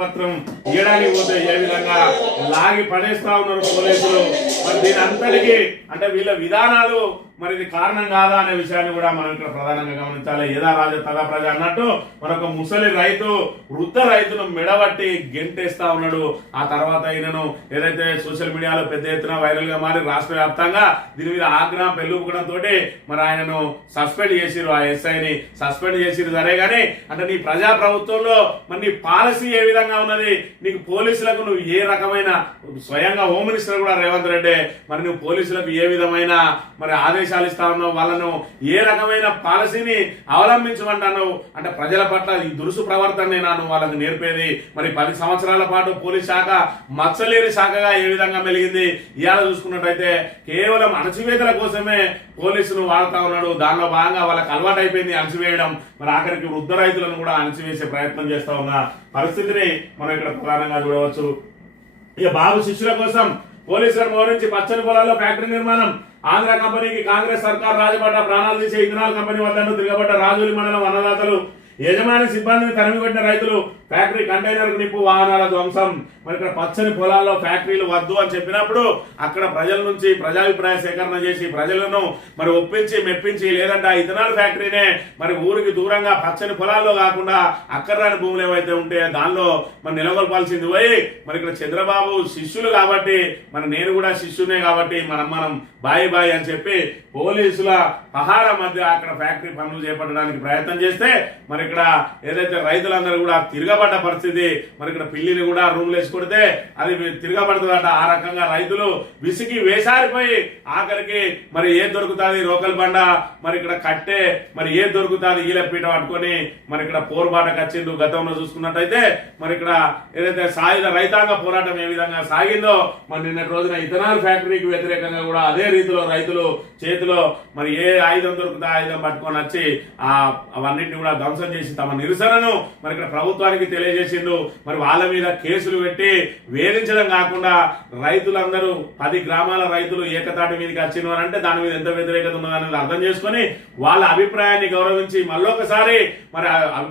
పత్రం ఇవ్వడానికి పోతే ఏ విధంగా లాగి పడేస్తా ఉన్నారు పోలీసులు. మరి దీని అంతటికి అంటే వీళ్ళ విధానాలు మరి ఇది కారణం కాదా అనే విషయాన్ని కూడా మనం ఇక్కడ ప్రధానంగా గమనించాలి. యథా రాజ తదా ప్రజ అన్నట్టు మరొక ముసలి రైతు వృద్ధ రైతును మెడబట్టి గెంటేస్తా ఉన్నాడు. ఆ తర్వాత ఈయనను ఏదైతే సోషల్ మీడియాలో పెద్ద ఎత్తున వైరల్ గా మారి రాష్ట్ర వ్యాప్తంగా దీని మీద ఆగ్రహం పెళ్ళుకోవడంతో మరి ఆయనను సస్పెండ్ చేసిరు. ఆ ఎస్ఐని సస్పెండ్ చేసిరు. సరే గానీ అంటే నీ ప్రజా ప్రభుత్వంలో మరి నీ పాలసీ ఏ విధంగా ఉన్నది, నీకు పోలీసులకు నువ్వు ఏ రకమైన, స్వయంగా హోమ్ మినిస్టర్ కూడా రేవంత్ రెడ్డి మరి నువ్వు పోలీసులకు ఏ విధమైన మరి ఆదేశం ఆదేశాలు ఇస్తా ఉన్నావు, వాళ్ళను ఏ రకమైన పాలసీని అవలంబించమంటాను అంటే ప్రజల పట్ల ఈ దురుసు ప్రవర్తన నేను వాళ్ళకు నేర్పేది. మరి 10 సంవత్సరాల పాటు పోలీస్ శాఖ మచ్చలేని శాఖగా ఏ విధంగా మెలిగింది. ఇవాళ చూసుకున్నట్టయితే కేవలం అణచివేతల కోసమే పోలీసును వాడుతా ఉన్నాడు. దానిలో భాగంగా వాళ్ళకి అలవాటు అయిపోయింది అణచివేయడం. మరి ఆఖరికి వృద్ధ రైతులను కూడా అణచివేసే ప్రయత్నం చేస్తా ఉన్న పరిస్థితిని మనం ఇక్కడ ప్రధానంగా చూడవచ్చు. ఇక బాబు శిష్యుల కోసం పోలీసులను మోహరించి పచ్చని పొలాల్లో ఫ్యాక్టరీ నిర్మాణం. ఆంధ్ర కంపెనీకి కాంగ్రెస్ సర్కార్ రాజపడ్డ ప్రాణాలు తీసే ఇథనాల్ కంపెనీ వద్దను తిరగబడ్డ రాజోలి మండలం అన్నదాతలు. యజమాని సిబ్బందిని తరిమికొట్టిన రైతులు. ఫ్యాక్టరీ కంటైనర్ నిప్పు, వాహనాల ధ్వంసం. మరి ఇక్కడ పచ్చని పొలాల్లో ఫ్యాక్టరీలు వద్దు అని చెప్పినప్పుడు అక్కడ ప్రజల నుంచి ప్రజాభిప్రాయ సేకరణ చేసి ప్రజలను మరి ఒప్పించి మెప్పించి లేదంటే ఆ ఇథనాల్ ఫ్యాక్టరీనే మరి ఊరికి దూరంగా పచ్చని పొలాల్లో కాకుండా అక్కర్రాని భూములు ఏవైతే ఉంటే దానిలో మరి నెలకొల్పాల్సింది పోయి మరి ఇక్కడ చంద్రబాబు శిష్యులు కాబట్టి మరి నేను కూడా శిష్యునే కాబట్టి మనం బాయ్ బాయ్ అని చెప్పి పోలీసుల పహార మధ్య అక్కడ ఫ్యాక్టరీ పనులు చేపట్టడానికి ప్రయత్నం చేస్తే మరి ఇక్కడ ఏదైతే రైతులందరూ కూడా తిరగబడ్డ పరిస్థితి. మరి ఇక్కడ పిల్లిని కూడా రూమ్లు వేసి కొడితే అది తిరగబడుతుందట. ఆ రకంగా రైతులు విసిగి వేసారిపోయి ఆఖరికి మరి ఏది దొరుకుతుంది రోకల్ బండ, మరి ఇక్కడ కట్టే, మరి ఏది దొరుకుతుంది ఈలపీట పట్టుకొని మరి ఇక్కడ పోరుబాటకు వచ్చిండు. గతంలో చూసుకున్నట్టయితే మరి ఇక్కడ ఏదైతే సాయుధ రైతాంగ పోరాటం ఏ విధంగా సాగిందో మరి నిన్నటి రోజున ఇథనాల్ ఫ్యాక్టరీకి వ్యతిరేకంగా కూడా అదే రీతిలో రైతులు చేతిలో మరి ఏ ఆయుధం దొరుకుతా ఆయుధం పట్టుకొని వచ్చి అవన్నింటినీ కూడా ధ్వంసం చేసి తమ నిరసనను మరి ఇక్కడ ప్రభుత్వానికి తెలియజేసిండు. మరి వాళ్ళ మీద కేసులు పెట్టి వేధించడం కాకుండా రైతులందరూ 10 గ్రామాల రైతులు ఏకతాటి మీదకి వచ్చిన అంటే దాని మీద ఎంత వ్యతిరేకత ఉన్నదనేది అర్థం చేసుకుని వాళ్ళ అభిప్రాయాన్ని గౌరవించి మళ్ళొకసారి మరి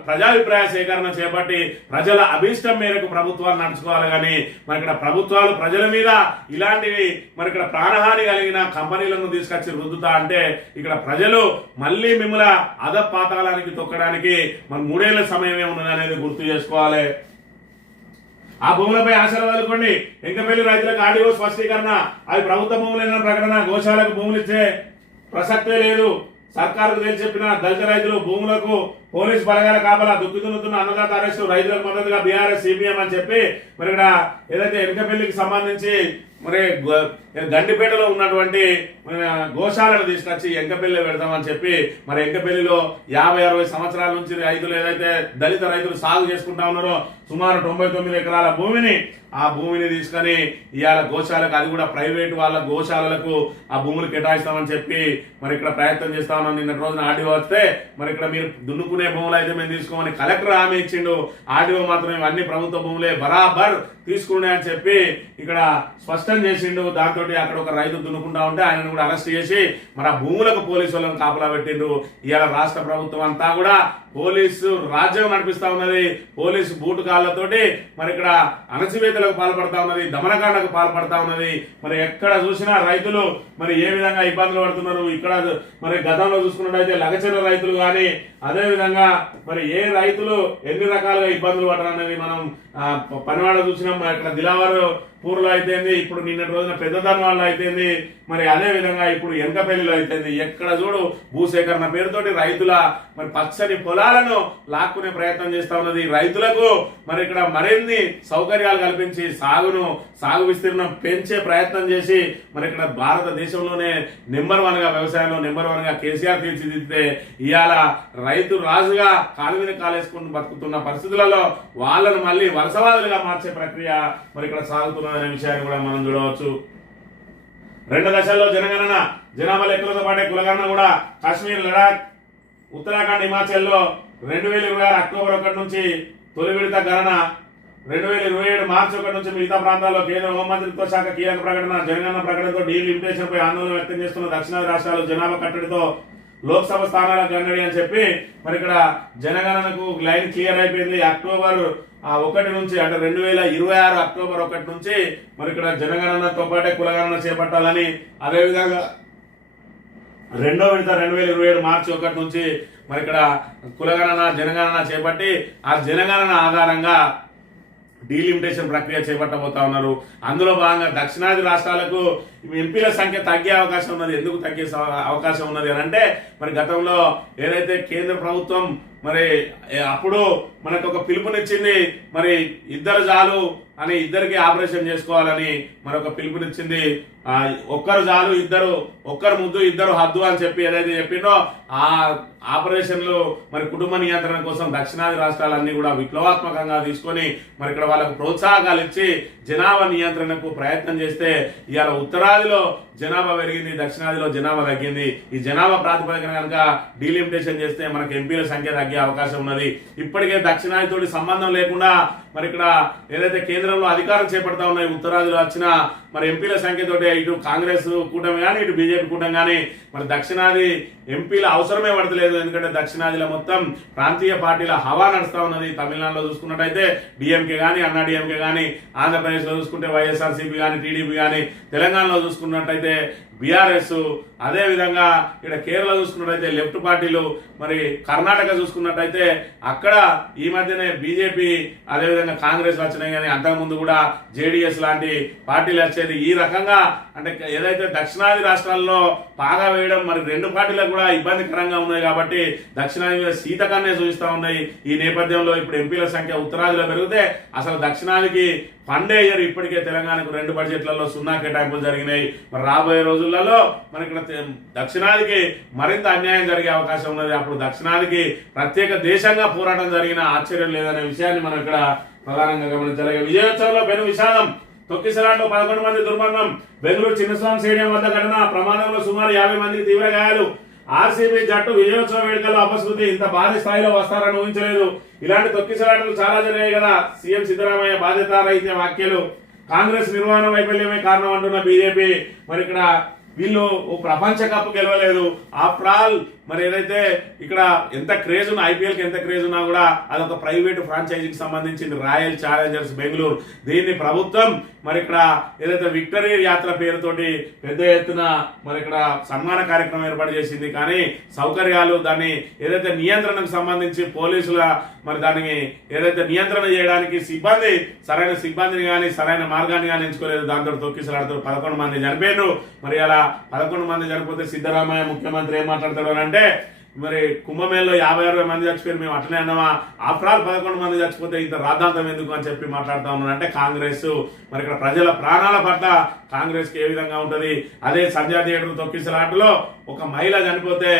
ప్రజాభిప్రాయ సేకరణ చేపట్టి ప్రజల అభీష్టం మేరకు ప్రభుత్వాలు నడుచుకోవాలి. కానీ మరి ఇక్కడ ప్రభుత్వాలు ప్రజల మీద ఇలాంటివి మరి ఇక్కడ ప్రాణహాని కలిగిన కంపెనీలను తీసుకొచ్చి రుద్దుతా అంటే ఇక్కడ ప్రజలు మళ్ళీ మిమ్మల్ని అధపాతాళానికి తొక్కడానికి మరి 3 ఏళ్ల సమయమే ఉన్నది అనేది గుర్తు చేసుకోవాలి. ఆ భూములపై ఆశలు వదులుకోండి. ఎంకపల్లి రైతులకు ఆర్డీఓ స్పష్టీకరణ. అది ప్రభుత్వ భూములైన ప్రకటన. గోశాలకు భూములు ఇచ్చే ప్రసక్తే లేదు. సర్కారుకు తెలిసి చెప్పిన దళిత రైతులు భూములకు పోలీసు బలగాల కాపలా. దుక్కుతున్నుతున్న అన్నదాత అరెస్టు. రైతులకు మద్దతుగా బీఆర్ఎస్ సిపిఎం అని చెప్పి మరి ఇక్కడ ఏదైతే ఎంకపల్లికి సంబంధించి మరి గండిపేటలో ఉన్నటువంటి గోశాలను తీసుకొచ్చి ఎంకపల్లి పెడతామని చెప్పి మరి ఎంకపల్లిలో 50-60 సంవత్సరాల నుంచి రైతులు ఏదైతే దళిత రైతులు సాగు చేసుకుంటా ఉన్నారో సుమారు 99 ఎకరాల భూమిని ఆ భూమిని తీసుకొని ఇవాళ గోశాలకు, అది కూడా ప్రైవేటు వాళ్ళ గోశాలలకు ఆ భూములు కేటాయిస్తామని చెప్పి మరి ఇక్కడ ప్రయత్నం చేస్తా ఉన్నాం. నిన్నటి రోజున ఆర్డీఓ వస్తే మరి ఇక్కడ మీరు దున్నుకునే భూములు అయితే మేము తీసుకోమని కలెక్టర్ హామీ ఇచ్చిండు. ఆర్డీఓ మాత్రం ఇవన్నీ ప్రభుత్వ భూములే బరాబర్ తీసుకునే అని చెప్పి ఇక్కడ స్పష్టం చేసిండు. దాంతో అక్కడ ఒక రైతు దున్నుకుంటా ఉంటే ఆయనను కూడా అరెస్ట్ చేసి మరి ఆ భూములకు పోలీసు వాళ్ళని కాపలా పెట్టిండు. ఇవాళ రాష్ట్ర ప్రభుత్వం అంతా కూడా పోలీసు రాజ్యం నడిపిస్తా ఉన్నది. పోలీసు బూటు కాళ్లతోటి మరి ఇక్కడ అణచివేతలకు పాల్పడతా ఉన్నది, దమనకాండకు పాల్పడతా ఉన్నది. మరి ఎక్కడ చూసినా రైతులు మరి ఏ విధంగా ఇబ్బందులు పడుతున్నారు. ఇక్కడ మరి గతంలో చూసుకున్నట్టయితే లగచెర రైతులు కానీ అదే విధంగా మరి ఏ రైతులు ఎన్ని రకాలుగా ఇబ్బందులు పడరు అనేది మనం పనివాడ చూసినాం. ఇక్కడ దిలావర్ పూర్లో అయితేంది, ఇప్పుడు నిన్నటి రోజున పెద్దదాని వాళ్ళు అయితేంది, మరి అదే విధంగా ఇప్పుడు ఎంకపల్లిలో అయితేంది. ఎక్కడ చూడు భూసేకరణ పేరుతోటి రైతుల మరి పచ్చని పొలాలను లాక్కునే ప్రయత్నం చేస్తా ఉన్నది. రైతులకు మరి ఇక్కడ మరిన్ని సౌకర్యాలు కల్పించి సాగు విస్తీర్ణం పెంచే ప్రయత్నం చేసి మరి ఇక్కడ భారతదేశంలోనే నెంబర్ 1 గా వ్యవసాయంలో నెంబర్ 1 గా కేసీఆర్ తీర్చిదిద్దితే ఇవాళ రైతు రాజుగా కాలు మీద కాలేసుకుని బతుకుతున్న పరిస్థితులలో వాళ్ళను మళ్ళీ వలసవాదులుగా మార్చే ప్రక్రియ మరి ఇక్కడ సాగుతున్నదనే విషయాన్ని కూడా మనం చూడవచ్చు. 2 దశల్లో జనగణన. జనాభా లెక్కలతో పాటే కులగణన కూడా. కాశ్మీర్, లడాక్, ఉత్తరాఖండ్, హిమాచల్లో 2026 అక్టోబర్ 1 నుంచి తొలి విడత గణన. 2027 మార్చి 1 నుంచి మిగతా ప్రాంతాల్లో. కేంద్ర హోంమంత్రిత్వ శాఖ కీలక ప్రకటన. జనగణన ప్రకటనతో డీలిమిటేషన్ పై ఆందోళన వ్యక్తం చేస్తున్న దక్షిణాది రాష్ట్రాలు. జనాభా కట్టడితో లోక్సభ స్థానాల గణడి అని చెప్పి మరి ఇక్కడ జనగణనకు లైన్ క్లియర్ అయిపోయింది. అక్టోబర్ 1 నుంచి అంటే 2026 అక్టోబర్ 1 నుంచి మరి ఇక్కడ జనగణనతో పాటే కులగణన చేపట్టాలని, అదేవిధంగా 2వ విడత 2027 మార్చి 1 నుంచి మరి ఇక్కడ కులగణన జనగణన చేపట్టి ఆ జనగణన ఆధారంగా డీలిమిటేషన్ ప్రక్రియ చేపట్టబోతా ఉన్నారు. అందులో భాగంగా దక్షిణాది రాష్ట్రాలకు ఎంపీల సంఖ్య తగ్గే అవకాశం ఉన్నది. ఎందుకు తగ్గే అవకాశం ఉన్నది అని అంటే మరి గతంలో ఏదైతే కేంద్ర ప్రభుత్వం మరి అప్పుడు మనకు ఒక పిలుపునిచ్చింది, మరి 2 చాలు అని ఇద్దరికి ఆపరేషన్ చేసుకోవాలని మరొక పిలుపునిచ్చింది. ఒక్కరు చాలు, ఒక్కరు ముద్దు ఇద్దరు హద్దు అని చెప్పి ఏదైతే చెప్పిందో ఆ ఆపరేషన్లు మరి కుటుంబ నియంత్రణ కోసం దక్షిణాది రాష్ట్రాలన్నీ కూడా విప్లవాత్మకంగా తీసుకొని మరి ఇక్కడ వాళ్ళకు ప్రోత్సాహకాలు ఇచ్చి జనాభా నియంత్రణకు ప్రయత్నం చేస్తే ఇవాళ ఉత్తరాదిలో జనాభా పెరిగింది, దక్షిణాదిలో జనాభా తగ్గింది. ఈ జనాభా ప్రాతిపదికన కనుక డీలిమిటేషన్ చేస్తే మనకు ఎంపీల సంఖ్య తగ్గే అవకాశం ఉన్నది. ఇప్పటికే దక్షిణాదితోటి సంబంధం లేకుండా మరి ఇక్కడ ఏదైతే కేంద్రంలో అధికారం చేపడతా ఉన్నాయి ఉత్తరాదిలో వచ్చిన మరి ఎంపీల సంఖ్యతోటి ఇటు కాంగ్రెస్ కూటమి కానీ ఇటు బీజేపీ కూటమి కానీ మరి దక్షిణాది ఎంపీల అవసరమే పడతలేదు. ఎందుకంటే దక్షిణాదిలో మొత్తం ప్రాంతీయ పార్టీల హవా నడుస్తా ఉన్నది. తమిళనాడులో చూసుకున్నట్టయితే డిఎంకే కానీ అన్నా డిఎంకే కానీ, ఆంధ్రప్రదేశ్లో చూసుకుంటే వైఎస్ఆర్సీపీ కానీ టీడీపీ కానీ, తెలంగాణలో చూసుకున్నట్టయితే బీఆర్ఎస్, అదే విధంగా ఇక్కడ కేరళ చూసుకున్నట్టయితే లెఫ్ట్ పార్టీలు, మరి కర్ణాటక చూసుకున్నట్టయితే అక్కడ ఈ మధ్యనే బీజేపీ అదేవిధంగా కాంగ్రెస్ వచ్చినాయి. కానీ అంతకుముందు కూడా జేడీఎస్ లాంటి పార్టీలు వచ్చేది. ఈ రకంగా అంటే ఏదైతే దక్షిణాది రాష్ట్రాల్లో పాగా వేయడం మరి రెండు పార్టీలకు కూడా ఇబ్బందికరంగా ఉన్నాయి కాబట్టి దక్షిణాది మీద శీతకాన్నే చూపిస్తా ఉన్నాయి. ఈ నేపథ్యంలో ఇప్పుడు ఎంపీల సంఖ్య ఉత్తరాదిలో పెరిగితే అసలు దక్షిణాదికి ఫండే ఇయర్ ఇప్పటికే తెలంగాణకు 2 బడ్జెట్లలో 0 కేటాయింపులు జరిగినాయి. మరి రాబోయే రోజులలో మన ఇక్కడ దక్షిణాదికి మరింత అన్యాయం జరిగే అవకాశం ఉన్నది. అప్పుడు దక్షిణాదికి ప్రత్యేక దేశంగా పోరాటం జరిగిన ఆశ్చర్యం లేదనే విషయాన్ని మనం ఇక్కడ ప్రధానంగా గమనించాలి. విజయోత్సవంలో పెను విషాదం, తొక్కిసలాట్లో 11 మంది దుర్మరణం. బెంగళూరు చిన్నస్వామి స్టేడియం వద్ద ఘటన, ప్రమాదంలో సుమారు 50 మందికి తీవ్ర గాయాలు. ఆర్సీబీ జట్టు విజయోత్సవ వేడుకల్లో అపశృతి, ఇంత భారీ స్థాయిలో వస్తారని ఊహించలేదు. ఇలాంటి తొక్కిసలాటలు చాలా జరిగాయి కదా. సీఎం సిద్ధరామయ్య బాధ్యతారహిత వ్యాఖ్యలు, కాంగ్రెస్ నిర్వహణ వైఫల్యమే కారణం అంటున్న బీజేపీ. మరి ఇక్కడ వీళ్ళు ప్రపంచ కప్ గెలవలేదు. ఆఫ్టర్ ఆల్ మరి ఏదైతే ఇక్కడ ఎంత క్రేజ్ ఉన్నా, ఐపీఎల్ కి ఎంత క్రేజ్ ఉన్నా కూడా అదొక ప్రైవేట్ ఫ్రాంచైజీకి సంబంధించింది, రాయల్ ఛాలెంజర్స్ బెంగళూరు. దీన్ని ప్రభుత్వం మరి ఇక్కడ ఏదైతే విక్టరీ యాత్ర పేరుతోటి పెద్ద ఎత్తున మరి ఇక్కడ సన్మాన కార్యక్రమం ఏర్పాటు చేసింది. కానీ సౌకర్యాలు, దాన్ని ఏదైతే నియంత్రణకు సంబంధించి పోలీసుల మరి దాన్ని ఏదైతే నియంత్రణ చేయడానికి సరైన సిబ్బందిని కానీ సరైన మార్గాన్ని కానీ ఎంచుకోలేదు. దాంతో తొక్కిసలాడుతూ 11 మంది చనిపోయారు. మరి అలా 11 మంది చనిపోతే సిద్ధరామయ్య ముఖ్యమంత్రి ఏం మాట్లాడతాడు అంటే మరి కుంభమేళలో 50-60 మంది చచ్చిపోయారు, మేము అట్లనే అన్నామా, ఆఫ్టర్ ఆల్ 11 మంది చచ్చిపోతే ఇంత రాద్ధాంతం ఎందుకు అని చెప్పి మాట్లాడుతూ ఉన్నాడు. అంటే కాంగ్రెస్ మరి ఇక్కడ ప్రజల ప్రాణాల పట్ల కాంగ్రెస్ కి ఏ విధంగా ఉంటది. అదే సంజయ్ థియేటర్ తొక్కిసలాటలో ఒక మహిళ చనిపోతే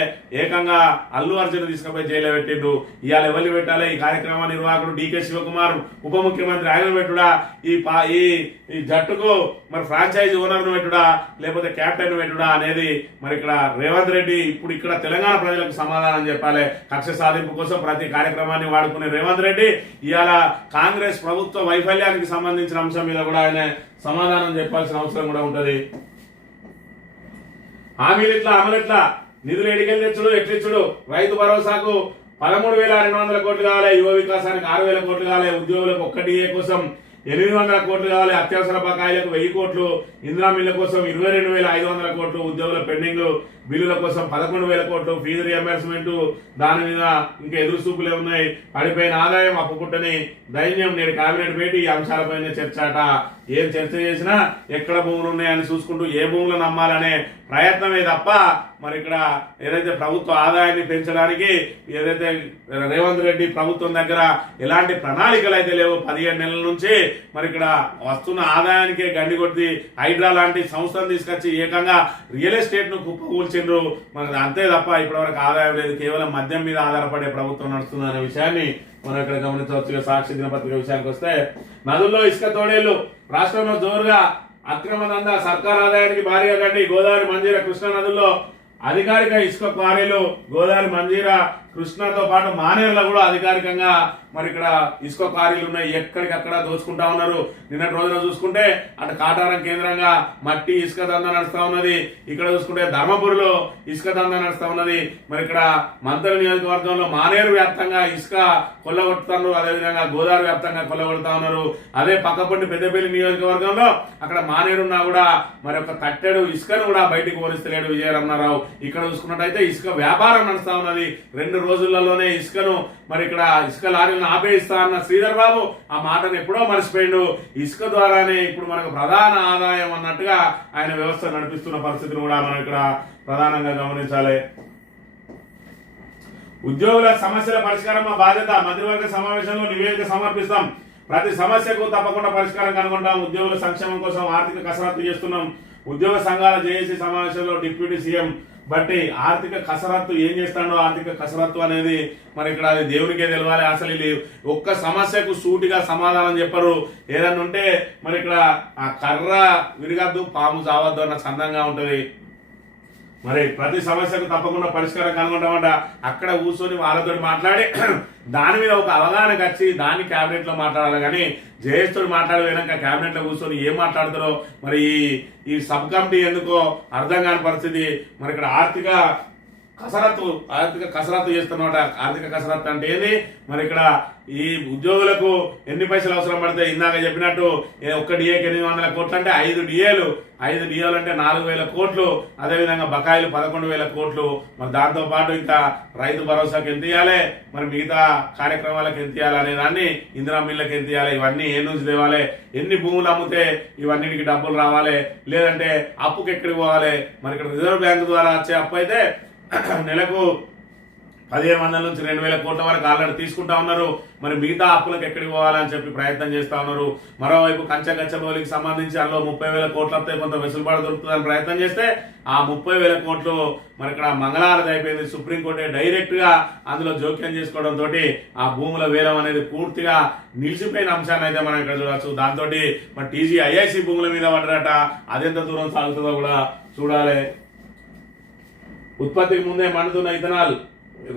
ఏకంగా అల్లు అర్జున్ తీసుకుపోయి జైల్లో పెట్టిండు. ఇవాళ ఎవరిని పెట్టాలి? ఈ కార్యక్రమ నిర్వాహకుడు డీకే శివకుమార్, ఉప ముఖ్యమంత్రి ఆయన పెట్టుడా, ఈ జట్టుకు మరి ఫ్రాంచైజీ ఓనర్ ను పెట్టుడా లేకపోతే కెప్టెన్ పెట్టుడా అనేది మరి ఇక్కడ రేవంత్ రెడ్డి ఇప్పుడు ఇక్కడ తెలంగాణ ప్రజలకు సమాధానం చెప్పాలి. కక్ష సాధింపు కోసం ప్రతి కార్యక్రమాన్ని వాడుకునే రేవంత్ రెడ్డి ఇవాళ కాంగ్రెస్ ప్రభుత్వ వైఫల్యానికి సంబంధించిన అంశం మీద కూడా ఆయన సమాధానం చెప్పాల్సిన అవసరం కూడా ఉంటది. హామీలు ఇట్లా అమలు ఎట్లా, నిధులు ఎడికెళ్ళి తెచ్చుడు ఎట్లిచ్చుడు, రైతు భరోసాకు 13,200 కోట్లు కావాలి, యువ వికాసానికి 6,000 కోట్లు కావాలి, ఉద్యోగులకు 1 కోసం 800 కోట్లు కావాలి, అత్యవసర బకాయిలకు 1000 కోట్లు, ఇందిరా మిల్ల కోసం 22,500 కోట్లు, ఉద్యోగుల పెండింగ్ బిల్లుల కోసం 11,000 కోట్లు, ఫీజు రియంబర్స్మెంట్ దాని మీద ఇంకా ఎదురు చూపులే ఉన్నాయి. పడిపోయిన ఆదాయం, అప్పుకుట్టని దైన్యం. నేడు కేబినెట్ భేటీ ఈ అంశాలపైన చర్చట. ఏం చర్చ చేసినా ఎక్కడ భూములు ఉన్నాయని చూసుకుంటూ ఏ భూములు నమ్మాలనే ప్రయత్నమే తప్ప మరి ఇక్కడ ఏదైతే ప్రభుత్వ ఆదాయాన్ని పెంచడానికి ఏదైతే రేవంత్ రెడ్డి ప్రభుత్వం దగ్గర ఎలాంటి ప్రణాళికలు అయితే లేవు. 17 నెలల నుంచి మరి ఇక్కడ వస్తున్న ఆదాయానికే గండి కొట్టి హైడ్రా లాంటి సంస్థను తీసుకొచ్చి ఏకంగా రియల్ ఎస్టేట్ ను కుప్పకూల్చిండ్రు. మనకు అంతే తప్ప ఇప్పటివరకు ఆదాయం లేదు. కేవలం మద్యం మీద ఆధారపడే ప్రభుత్వం నడుస్తుంది అనే విషయాన్ని మనం ఇక్కడ గమనించవచ్చు. సాక్షి దినపత్రిక విషయానికి వస్తే, నదుల్లో ఇసుక తోడేళ్లు, రాష్ట్రంలో జోరుగా అక్రమ దందా, సర్కార్ ఆదాయానికి భారీగా గడ్డి. గోదావరి, మంజీరా, కృష్ణా నదుల్లో అధికారిక ఇసుక క్వారీలు. గోదావరి, మంజీరా, కృష్ణాతో పాటు మానేరులో కూడా అధికారికంగా మరి ఇక్కడ ఇసుక క్వారీలు ఉన్నాయి. ఎక్కడికక్కడ దోచుకుంటా ఉన్నారు. నిన్నటి రోజున చూసుకుంటే అటు కాటారం కేంద్రంగా మట్టి ఇసుక దందా నడుస్తా ఉన్నది. ఇక్కడ చూసుకుంటే ధర్మపురిలో ఇసుక దందా నడుస్తా ఉన్నది. మరి ఇక్కడ మంత్రి నియోజకవర్గంలో మానేరు వ్యాప్తంగా ఇసుక కొల్లగొడుతున్నారు. అదేవిధంగా గోదావరి వ్యాప్తంగా కొల్లగొడుతా ఉన్నారు. అదే పక్కపండి పెద్దపల్లి నియోజకవర్గంలో అక్కడ మానేరున్నా కూడా మరి ఒక కట్టెడు ఇసుకను కూడా బయటికి పోలిస్తలేడు విజయరమణారావు. ఇక్కడ చూసుకున్నట్టయితే ఇసుక వ్యాపారం నడుస్తా ఉన్నది. 2 రోజులలోనే ఇసుకను మరి ఇక్కడ ఇసుక లారీలను ఆపేస్తా అన్న శ్రీధర్ బాబు ఆ మాటను ఎప్పుడో మర్చిపోయిండు. ఇసుక ద్వారానే ఇప్పుడు మనకు ప్రధాన ఆదాయం అన్నట్టుగా ఆయన వ్యవస్థ నడిపిస్తున్న పరిస్థితిని కూడా మనం ఇక్కడ ప్రధానంగా గమనించాలి. ఉద్యోగుల సమస్యల పరిష్కారం మా బాధ్యత, మంత్రివర్గ సమావేశంలో నివేదిక సమర్పిస్తాం. ప్రతి సమస్యకు తప్పకుండా పరిష్కారం కనుగొంటాం. ఉద్యోగుల సంక్షేమం కోసం ఆర్థిక కసరత్తు చేస్తున్నాం. ఉద్యోగ సంఘాల జేఏసీ సమావేశంలో డిప్యూటీ సీఎం బట్టి ఆర్థిక కసరత్తు ఏం చేస్తాడో ఆర్థిక కసరత్తు అనేది మరి ఇక్కడ అది దేవునికే తెలవాలి. అసలు ఇది ఒక్క సమస్యకు సూటిగా సమాధానం చెప్పరు. ఏదన్నా ఉంటే మరి ఇక్కడ ఆ కర్ర విరగద్దు పాము చావద్దు అన్న చందంగా ఉంటది. మరి ప్రతి సమస్యకు తప్పకుండా పరిష్కారం కనుగొంటామంట. అక్కడ కూర్చొని వాళ్ళతో మాట్లాడి దాని మీద ఒక అవగాహనకు వచ్చి దాన్ని క్యాబినెట్ లో మాట్లాడాలి. కానీ జేఎస్ తోటి మాట్లాడలేక క్యాబినెట్ లో కూర్చొని ఏం మాట్లాడతారో మరి ఈ సబ్ కమిటీ ఎందుకో అర్థం కాని పరిస్థితి. మరి ఇక్కడ ఆర్థిక కసరత్తు చేస్తున్నమాట. ఆర్థిక కసరత్తు అంటే ఏంది? మరి ఇక్కడ ఈ ఉద్యోగులకు ఎన్ని పైసలు అవసరం పడతాయి? ఇందాక చెప్పినట్టు ఒక్క డిఏకి 800 కోట్లు అంటే 5 డిఏలు అంటే 4,000 కోట్లు. అదేవిధంగా బకాయిలు 11,000 కోట్లు. మరి దాంతో పాటు ఇంకా రైతు భరోసాకి ఎంత ఇవ్వాలి, మరి మిగతా కార్యక్రమాలకు ఎంత ఇవ్వాలి అనే దాన్ని, ఇందిరా మిల్లుకి ఎంత ఇవ్వాలి, ఇవన్నీ ఏ నుంచి తేవాలి, ఎన్ని భూములు అమ్మితే ఇవన్నిటికి డబ్బులు రావాలి, లేదంటే అప్పుకి ఎక్కడికి పోవాలి. మరి ఇక్కడ రిజర్వ్ బ్యాంకు ద్వారా వచ్చే అప్పు అయితే నెలకు 1,500 నుంచి 2,000 కోట్ల వరకు ఆల్రెడీ తీసుకుంటా ఉన్నారు. మరి మిగతా అప్పులకు ఎక్కడికి పోవాలని చెప్పి ప్రయత్నం చేస్తా ఉన్నారు. మరోవైపు కంచగచ్చబౌలికి సంబంధించి అందులో 30,000 కోట్లు వస్తే కొంత వెసులుబాటు దొరుకుతుందని ప్రయత్నం చేస్తే ఆ 30,000 కోట్లు మరి ఇక్కడ మంగళారతి అయిపోయింది. సుప్రీంకోర్టు డైరెక్ట్ గా అందులో జోక్యం చేసుకోవడంతో ఆ భూముల వేలం అనేది పూర్తిగా నిలిచిపోయిన అంశాన్ని అయితే మనం ఇక్కడ చూడవచ్చు. దాంతో మరి TGIIC భూముల మీద పడ్డరట. అదెంత దూరం సాగుతుందో కూడా చూడాలి. ఉత్పత్తికి ముందే మండుతున్న ఇథనాల్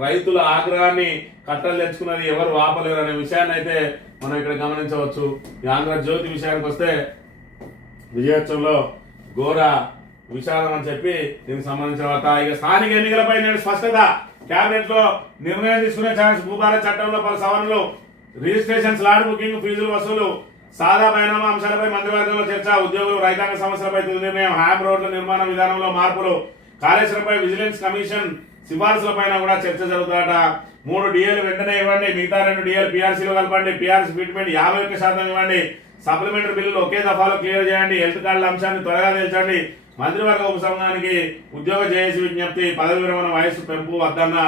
రైతుల ఆగ్రహాన్ని కట్టలు తెచ్చుకున్నది ఎవరు ఆపలేరు అనే విషయాన్ని అయితే మనం ఇక్కడ గమనించవచ్చు. ఈ ఆంధ్రజ్యోతి విషయానికి వస్తే విజయోత్సవంలో ఘోర విషాదం అని చెప్పి దీనికి సంబంధించిన వార్త. ఇక స్థానిక ఎన్నికలపై నేడు స్పష్టత. కేబినెట్ లో నిర్ణయం తీసుకునే ఛాన్స్. భూభారత్ చట్టంలో పలు సవరణలు, రిజిస్ట్రేషన్, స్లాట్ బుకింగ్, ఫీజులు వసూలు, సాదా బైనామా అంశాలపై మంత్రివర్గంలో చర్చ. ఉద్యోగులు, రైతాంగ సమస్యలపై తుది నిర్ణయం. హ్యామ్ రోడ్ల నిర్మాణ విధానంలో మార్పులు, కాళేశ్వరంపై విజిలెన్స్ కమిషన్ సిఫార్సులపైన కూడా చర్చ జరుగుతాట. 3 డిఏలు వెంటనే ఇవ్వండి, మిగతా 2 డిఏలు PRCలో కలపండి, PRC ఫిట్మెంట్ 51% ఇవ్వండి, సప్లిమెంటరీ బిల్లులు ఒకే దఫాలో క్లియర్ చేయండి, హెల్త్ కార్డుల అంశాన్ని త్వరగా తెల్చండి. మంత్రివర్గ ఉపసంఘానికి ఉద్యోగ జేఏసీ విజ్ఞప్తి. పదవి విరమణ వయస్సు పెంపు వద్దన్న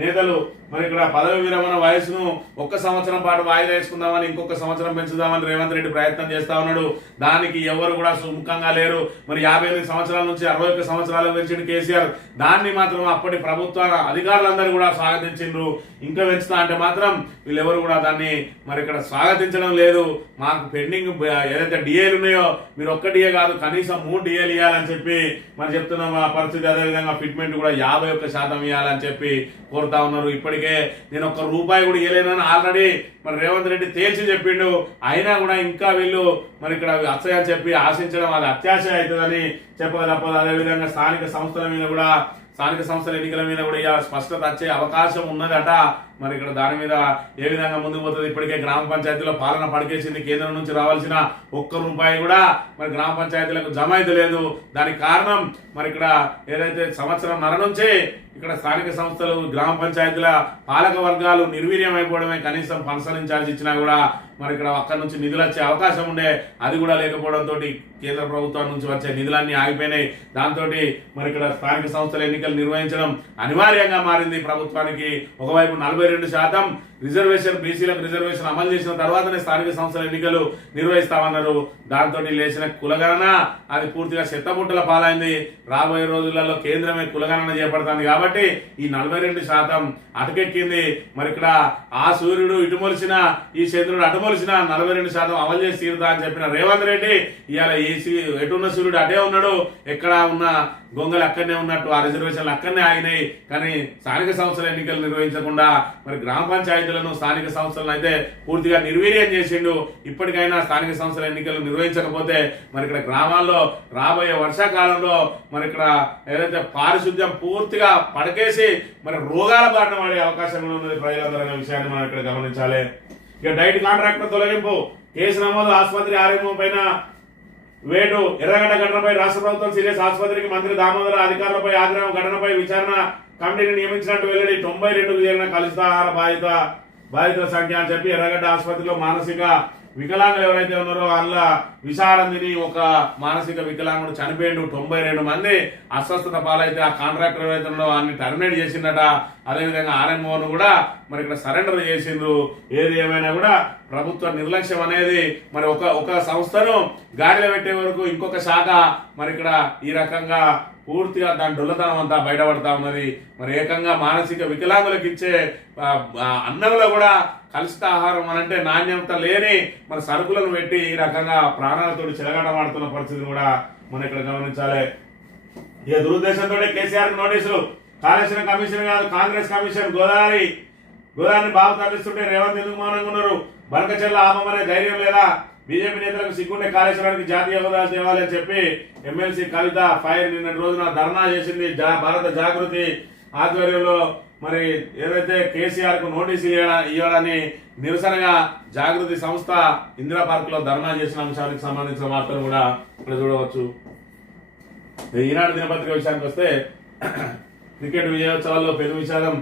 నేతలు. మరి ఇక్కడ పదవి విరమణ వయసును 1 సంవత్సరం పాటు వాయిదా వేసుకుందామని, ఇంకొక సంవత్సరం పెంచుదామని రేవంత్ రెడ్డి ప్రయత్నం చేస్తా ఉన్నాడు. దానికి ఎవరు కూడా సుముఖంగా లేరు. మరి 58 సంవత్సరాల నుంచి 61 సంవత్సరాలకు పెంచిండు కేసీఆర్. దాన్ని మాత్రం అప్పటి ప్రభుత్వ అధికారులందరూ కూడా స్వాగతించిండ్రు. ఇంకా పెంచుతా అంటే మాత్రం వీళ్ళెవరు కూడా దాన్ని మరి ఇక్కడ స్వాగతించడం లేదు. మాకు పెండింగ్ ఏదైతే డిఏలు ఉన్నాయో మీరు 1 డిఏ కాదు కనీసం 3 డిఏలు ఇవ్వాలని చెప్పి మరి చెప్తున్నాం ఆ పరిస్థితి. అదేవిధంగా ఫిట్మెంట్ కూడా 51% ఇవ్వాలని చెప్పి కోరుతా ఉన్నారు. ఇప్పటికే నేను 1 రూపాయి కూడా ఇవ్వలేనని ఆల్రెడీ మరి రేవంత్ రెడ్డి తేల్చి చెప్పిండు. అయినా కూడా ఇంకా వీళ్ళు మరి ఇక్కడ అసహ్యం చెప్పి ఆశించడం అది అత్యాశ అవుతుందని చెప్పక తప్పదు. అదేవిధంగా స్థానిక సంస్థల ఎన్నికల మీద కూడా ఇలా స్పష్టత వచ్చే అవకాశం ఉన్నదట. మరి ఇక్కడ దాని మీద ఏ విధంగా ముందుకు పోతుంది? ఇప్పటికే గ్రామ పంచాయతీలో పాలన పడికేసింది. కేంద్రం నుంచి రావాల్సిన 1 రూపాయి కూడా మరి గ్రామ పంచాయతీలకు జమ అయితే లేదు. దానికి కారణం మరి ఇక్కడ ఏదైతే సంవత్సరంన్నర నుంచి ఇక్కడ స్థానిక సంస్థలు, గ్రామ పంచాయతీల పాలక వర్గాలు నిర్వీర్యం అయిపోవడమే. కనీసం ఫంక్షన్ ఇన్ఛార్జ్ ఇచ్చినా కూడా మరి ఇక్కడ అక్కడి నుంచి నిధులు వచ్చే అవకాశం ఉండే, అది కూడా లేకపోవడంతో కేంద్ర ప్రభుత్వం నుంచి వచ్చే నిధులన్నీ ఆగిపోయినాయి. దాంతో మరి ఇక్కడ స్థానిక సంస్థల ఎన్నికలు నిర్వహించడం అనివార్యంగా మారింది ప్రభుత్వానికి. ఒకవైపు 42% రిజర్వేషన్, బీసీలకు రిజర్వేషన్ అమలు చేసిన తర్వాతనే స్థానిక సంస్థల ఎన్నికలు నిర్వహిస్తామన్నారు. దాంతో లేచిన కులగణన అది పూర్తిగా చెత్తబుట్టల పాలైంది. రాబోయే రోజులలో కేంద్రమే కులగణన చేపడుతుంది కాబట్టి ఈ 42% అటకెక్కింది. మరి ఇక్కడ ఆ సూర్యుడు ఇటుమొలిసిన, ఈ చంద్రుడు అటుమొలిసిన 42% అమలు చేసి తీరుతా అని చెప్పిన రేవంత్ రెడ్డి ఇవాళ ఎటున్న సూర్యుడు అటే ఉన్నాడు, ఎక్కడ ఉన్న గొంగలు అక్కడనే ఉన్నట్టు ఆ రిజర్వేషన్లు అక్కడనే ఆగినాయి. కానీ స్థానిక సంస్థల ఎన్నికలు నిర్వహించకుండా మరి గ్రామ పంచాయతీలను, స్థానిక సంస్థలను అయితే పూర్తిగా నిర్వీర్యం చేసిండు. ఇప్పటికైనా స్థానిక సంస్థల ఎన్నికలు నిర్వహించకపోతే మరి ఇక్కడ గ్రామాల్లో రాబోయే వర్షాకాలంలో మరి ఇక్కడ ఏదైతే పారిశుద్ధ్యం పూర్తిగా పడకేసి మరి రోగాల బారిన పడే అవకాశం ఉన్నది ప్రజలందరూ అనే విషయాన్ని మనం ఇక్కడ గమనించాలి. ఇక డైట్ కాంట్రాక్టర్ తొలగింపు, కేసు నమోదు, ఆసుపత్రి ఆరోగ్యం పైన వేటు. ఎర్రగడ్డ ఘటనపై రాష్ట్ర ప్రభుత్వం సీరియస్. ఆసుపత్రికి మంత్రి దామోదర అధికారులపై ఆగ్రహం. ఘటనపై విచారణ కమిటీని నియమించినట్టు వెల్లడి. 92కు చేరిన కలుషితాహార బాధితుల సంఖ్య అని చెప్పి ఎర్రగడ్డ ఆసుపత్రిలో మానసిక వికలాంగులు ఎవరైతే ఉన్నారో వాళ్ళ విశాలందిని ఒక మానసిక వికలాంగుడు చనిపోయిండు. 92 మంది అస్వస్థత పాలైతే ఆ కాంట్రాక్టర్ ఎవరైతే ఉన్నారో అన్ని టర్మినేట్ చేసిందట. అదేవిధంగా ఆర్ఎంఓను కూడా మరి ఇక్కడ సరెండర్ చేసిండ్రు. ఏది ఏమైనా కూడా ప్రభుత్వ నిర్లక్ష్యం అనేది మరి ఒక సంస్థను గాడిలో పెట్టే వరకు ఇంకొక శాఖ మరి ఇక్కడ ఈ రకంగా పూర్తిగా దాని డొల్లతనం అంతా బయటపడతా ఉన్నది. మరి ఏకంగా మానసిక వికలాంగులకు ఇచ్చే అన్నంలో కూడా కలుషిత ఆహారం అనంటే నాణ్యత లేని మన సరుకులను పెట్టి ఈ రకంగా ప్రాణాలతో చెలగాటమాడుతున్న పరిస్థితిని కూడా మనం ఇక్కడ గమనించాలి. ఇక దురుద్దేశంతో కేసీఆర్ నోటీసులు. కాళేశ్వరం కమిషన్ కాదు, కాంగ్రెస్ కమిషన్ గోదావరిని బాబు తరలిస్తుంటే రేవంత్ ఎందుకు మౌనంగా ఉన్నారు? బనకచెల్ల ఆపమనే ధైర్యం లేదా? బీజేపీ నేతలకు సిగ్గుండే కాళేశ్వరానికి జాతీయ హోదా తేవాలని చెప్పి ఎమ్మెల్సీ కవిత ఫైర్ నిన్నటి రోజున ధర్నా చేసింది. భారత జాగృతి ఆధ్వర్యంలో మరి ఏదైతే కేసీఆర్ కు నోటీసులు ఇవ్వడాన్ని నిరసనగా జాగృతి సంస్థ ఇందిరా పార్క్ లో ధర్నా చేసిన అంశానికి సంబంధించిన వార్తలు కూడా ఇక్కడ చూడవచ్చు. ఈనాడు దినపత్రిక విషయానికి వస్తే క్రికెట్ విజయోత్సవాల్లో పెను విషాదం.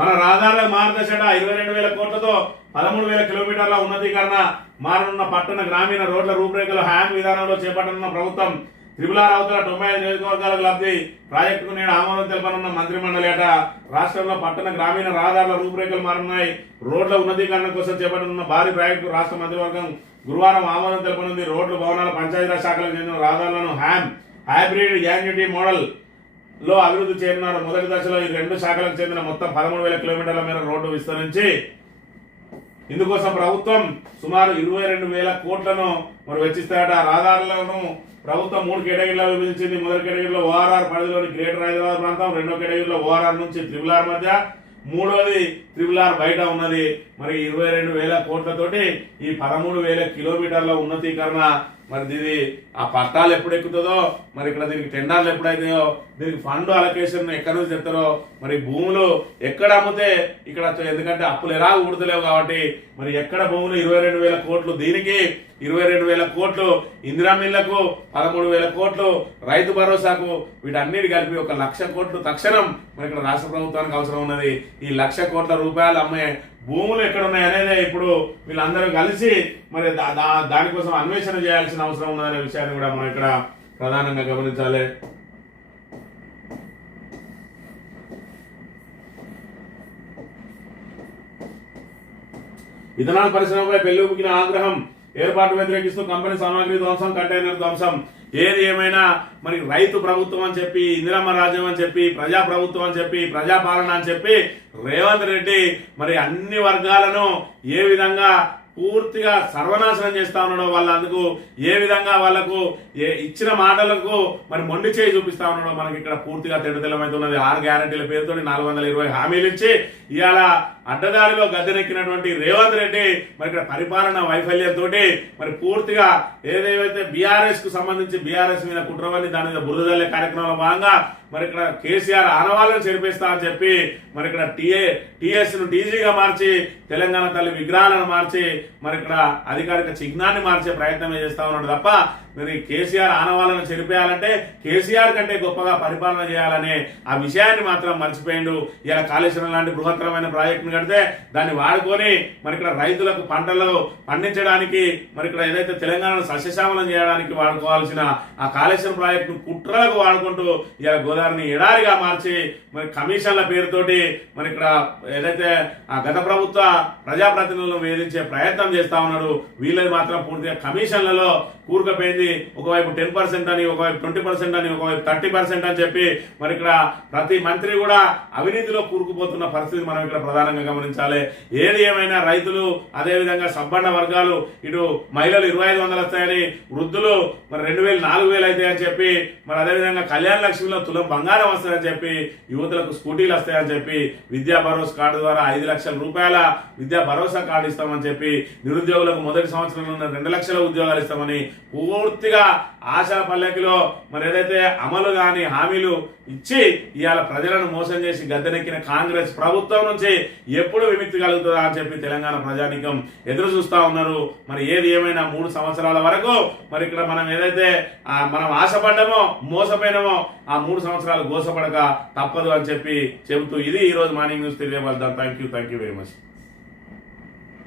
మన రహదారుల మార్గదర్శట 22,000 కోట్లతో 13,000 కిలోమీటర్ల ఉన్నతీకరణ, మారనున్న పట్టణ గ్రామీణ రోడ్ల రూపురేఖలు హ్యామ్ విధానంలో చేపట్టనున్న ప్రభుత్వం. త్రిపులార్ అవతల 95 నియోజకవర్గాలకు లబ్ధి. ప్రాజెక్టుకు నేడు ఆమోదం తెలపనున్న మంత్రి మండలేట. రాష్ట్రంలో పట్టణ గ్రామీణ రహదారుల రూపురేఖలు మారనున్నాయి. రోడ్ల ఉన్నతీకరణ కోసం చేపట్టనున్న భారీ ప్రాజెక్టు రాష్ట్ర మంత్రివర్గం గురువారం ఆమోదం తెలపనుంది. రోడ్లు, భవనాల, పంచాయతీరాజ్ శాఖలకు చెందిన రహదారులను హైబ్రిడ్ యాన్యుటీ మోడల్ లో అభివృద్ధి చేయనున్నారు. మొదటి దశలో ఈ 2 శాఖలకు చెందిన మొత్తం 13,000 కిలోమీటర్ల మేర రోడ్డు విస్తరించి ఇందుకోసం ప్రభుత్వం సుమారు 22,000 కోట్లను మరి వెచ్చిస్తారట. రహదారులను ప్రభుత్వం 3 కేటగిరీలో విభజించింది. మొదటి కేటగిరీలో ఓఆర్ఆర్ పరిధిలోని గ్రేటర్ హైదరాబాద్ ప్రాంతం, రెండో కేటగిరీలో ఓఆర్ఆర్ నుంచి త్రిపులార్ మధ్య, మూడోది త్రిపులార్ బయట ఉన్నది. మరి 22,000 కోట్లతోటి ఈ 13,000 కిలోమీటర్ల ఉన్నతీకరణ. మరి ఇది ఆ పట్టాలు ఎప్పుడు ఎక్కుతుందో, మరి ఇక్కడ దీనికి టెండర్లు ఎప్పుడైతాయో, దీనికి ఫండ్ అలొకేషన్ ఎక్కడి నుంచి చెప్తారో, మరి భూములు ఎక్కడ అమ్మితే ఇక్కడ, ఎందుకంటే అప్పులు ఎలా ఊడతలేవు కాబట్టి మరి ఎక్కడ భూములు 22,000 కోట్లు, దీనికి 22,000 కోట్లు, ఇందిరా మిల్లకు 13,000 కోట్లు, రైతు భరోసాకు, వీటన్నిటి కలిపి 1,00,000 కోట్లు తక్షణం మరి ఇక్కడ రాష్ట్ర ప్రభుత్వానికి అవసరం ఉన్నది. ఈ 1,00,000 కోట్ల రూపాయలు అమ్మే భూములు ఎక్కడ ఉన్నాయి అనేది ఇప్పుడు వీళ్ళందరూ కలిసి మరి దానికోసం అన్వేషణ చేయాల్సిన అవసరం ఉన్నదనే విషయాన్ని కూడా మనం ఇక్కడ ప్రధానంగా గమనించాలి. ఇథనాల్ పరిశ్రమపై పెళ్లికి ఆగ్రహం, ఏర్పాటు వ్యతిరేకిస్తూ కంపెనీ సామాగ్రి ధ్వంసం, కంటైనర్ ధ్వంసం. ఏది ఏమైనా మరి రైతు ప్రభుత్వం అని చెప్పి, ఇందిరమ్మ రాజ్యం అని చెప్పి, ప్రజా ప్రభుత్వం అని చెప్పి, ప్రజాపాలన అని చెప్పి రేవంత్ రెడ్డి మరి అన్ని వర్గాలను ఏ విధంగా పూర్తిగా సర్వనాశనం చేస్తా ఉన్నాడో, వాళ్ళందుకు ఏ విధంగా వాళ్లకు ఇచ్చిన మాటలకు మరి మొండి చేయి చూపిస్తా ఉన్నాడో మనకి ఇక్కడ పూర్తిగా తెల్లమైతున్నది. 6 గ్యారంటీల పేరుతో 420 హామీలు ఇచ్చి ఇవాళ అడ్డదారిలో గద్దెనెక్కినటువంటి రేవంత్ రెడ్డి మరి ఇక్కడ పరిపాలన వైఫల్యంతో మరి పూర్తిగా ఏదైతే బీఆర్ఎస్ కు సంబంధించి బీఆర్ఎస్ మీద కుట్రవని దాని మీద బురద జల్లే కార్యక్రమంలో భాగంగా మరి ఇక్కడ కేసీఆర్ ఆనవాళ్ళను చేర్పిస్తా అని చెప్పి మరి ఇక్కడ టీఎస్ ను టీజీగా మార్చి, తెలంగాణ తల్లి విగ్రహాలను మార్చి మరి ఇక్కడ అధికారిక చిహ్నాన్ని మార్చే ప్రయత్నం చేస్తా ఉన్నాడు తప్ప మరి కేసీఆర్ ఆనవాళ్ళను చెరిపేయాలంటే కేసీఆర్ కంటే గొప్పగా పరిపాలన చేయాలనే ఆ విషయాన్ని మాత్రం మర్చిపోయిండు. ఇలా కాళేశ్వరం లాంటి బృహత్తరమైన ప్రాజెక్టును కడితే దాన్ని వాడుకొని మరి ఇక్కడ రైతులకు పంటలు పండించడానికి మరి ఇక్కడ ఏదైతే తెలంగాణను సస్యశ్యామలం చేయడానికి వాడుకోవాల్సిన ఆ కాళేశ్వరం ప్రాజెక్టు కుట్రలకు వాడుకుంటూ ఇలా గోదావరిని ఎడారిగా మార్చి మరి కమిషన్ల పేరుతోటి మరి ఇక్కడ ఏదైతే ఆ గత ప్రభుత్వ ప్రజాప్రతినిధులను వేధించే ప్రయత్నం చేస్తా ఉన్నారు. వీళ్ళది మాత్రం పూర్తిగా కమిషన్లలో కూరుకుపోయింది. ఒకవైపు 10% అని, ఒకవైపు 20% అని, ఒకవైపు 30% అని చెప్పి మరి ఇక్కడ ప్రతి మంత్రి కూడా అవినీతిలో కూరుకుపోతున్న పరిస్థితి మనం ఇక్కడ ప్రధానంగా గమనించాలి. ఏది ఏమైనా రైతులు, అదేవిధంగా సబ్బండ వర్గాలు, ఇటు మహిళలు 2,500 వస్తాయని, వృద్ధులు మరి 2,000 4,000 అవుతాయని చెప్పి, మరి అదేవిధంగా కళ్యాణ లక్ష్మిలో తులం బంగారం వస్తాయని చెప్పి, యువతులకు స్కూటీలు వస్తాయని చెప్పి, విద్యా భరోసా కార్డు ద్వారా 5 లక్షల రూపాయల విద్యా భరోసా కార్డు ఇస్తామని చెప్పి, నిరుద్యోగులకు మొదటి సంవత్సరంలో 2 లక్షల ఉద్యోగాలు ఇస్తామని పూర్తిగా ఆశా పల్లకిలో మరి ఏదైతే అమలు కాని హామీలు ఇచ్చి ఇవాళ ప్రజలను మోసం చేసి గద్దెనెక్కిన కాంగ్రెస్ ప్రభుత్వం నుంచి ఎప్పుడు విముక్తి కలుగుతుందా అని చెప్పి తెలంగాణ ప్రజానీకం ఎదురు చూస్తా ఉన్నారు. మరి ఏది ఏమైనా 3 సంవత్సరాల వరకు మరి ఇక్కడ మనం ఏదైతే మనం ఆశపడ్డామో, మోసపోయినామో ఆ 3 సంవత్సరాలు గోసపడక తప్పదు అని చెప్పి చెబుతూ ఇది ఈ రోజు మార్నింగ్ న్యూస్ తెలియవద్దాం. Thank you very much.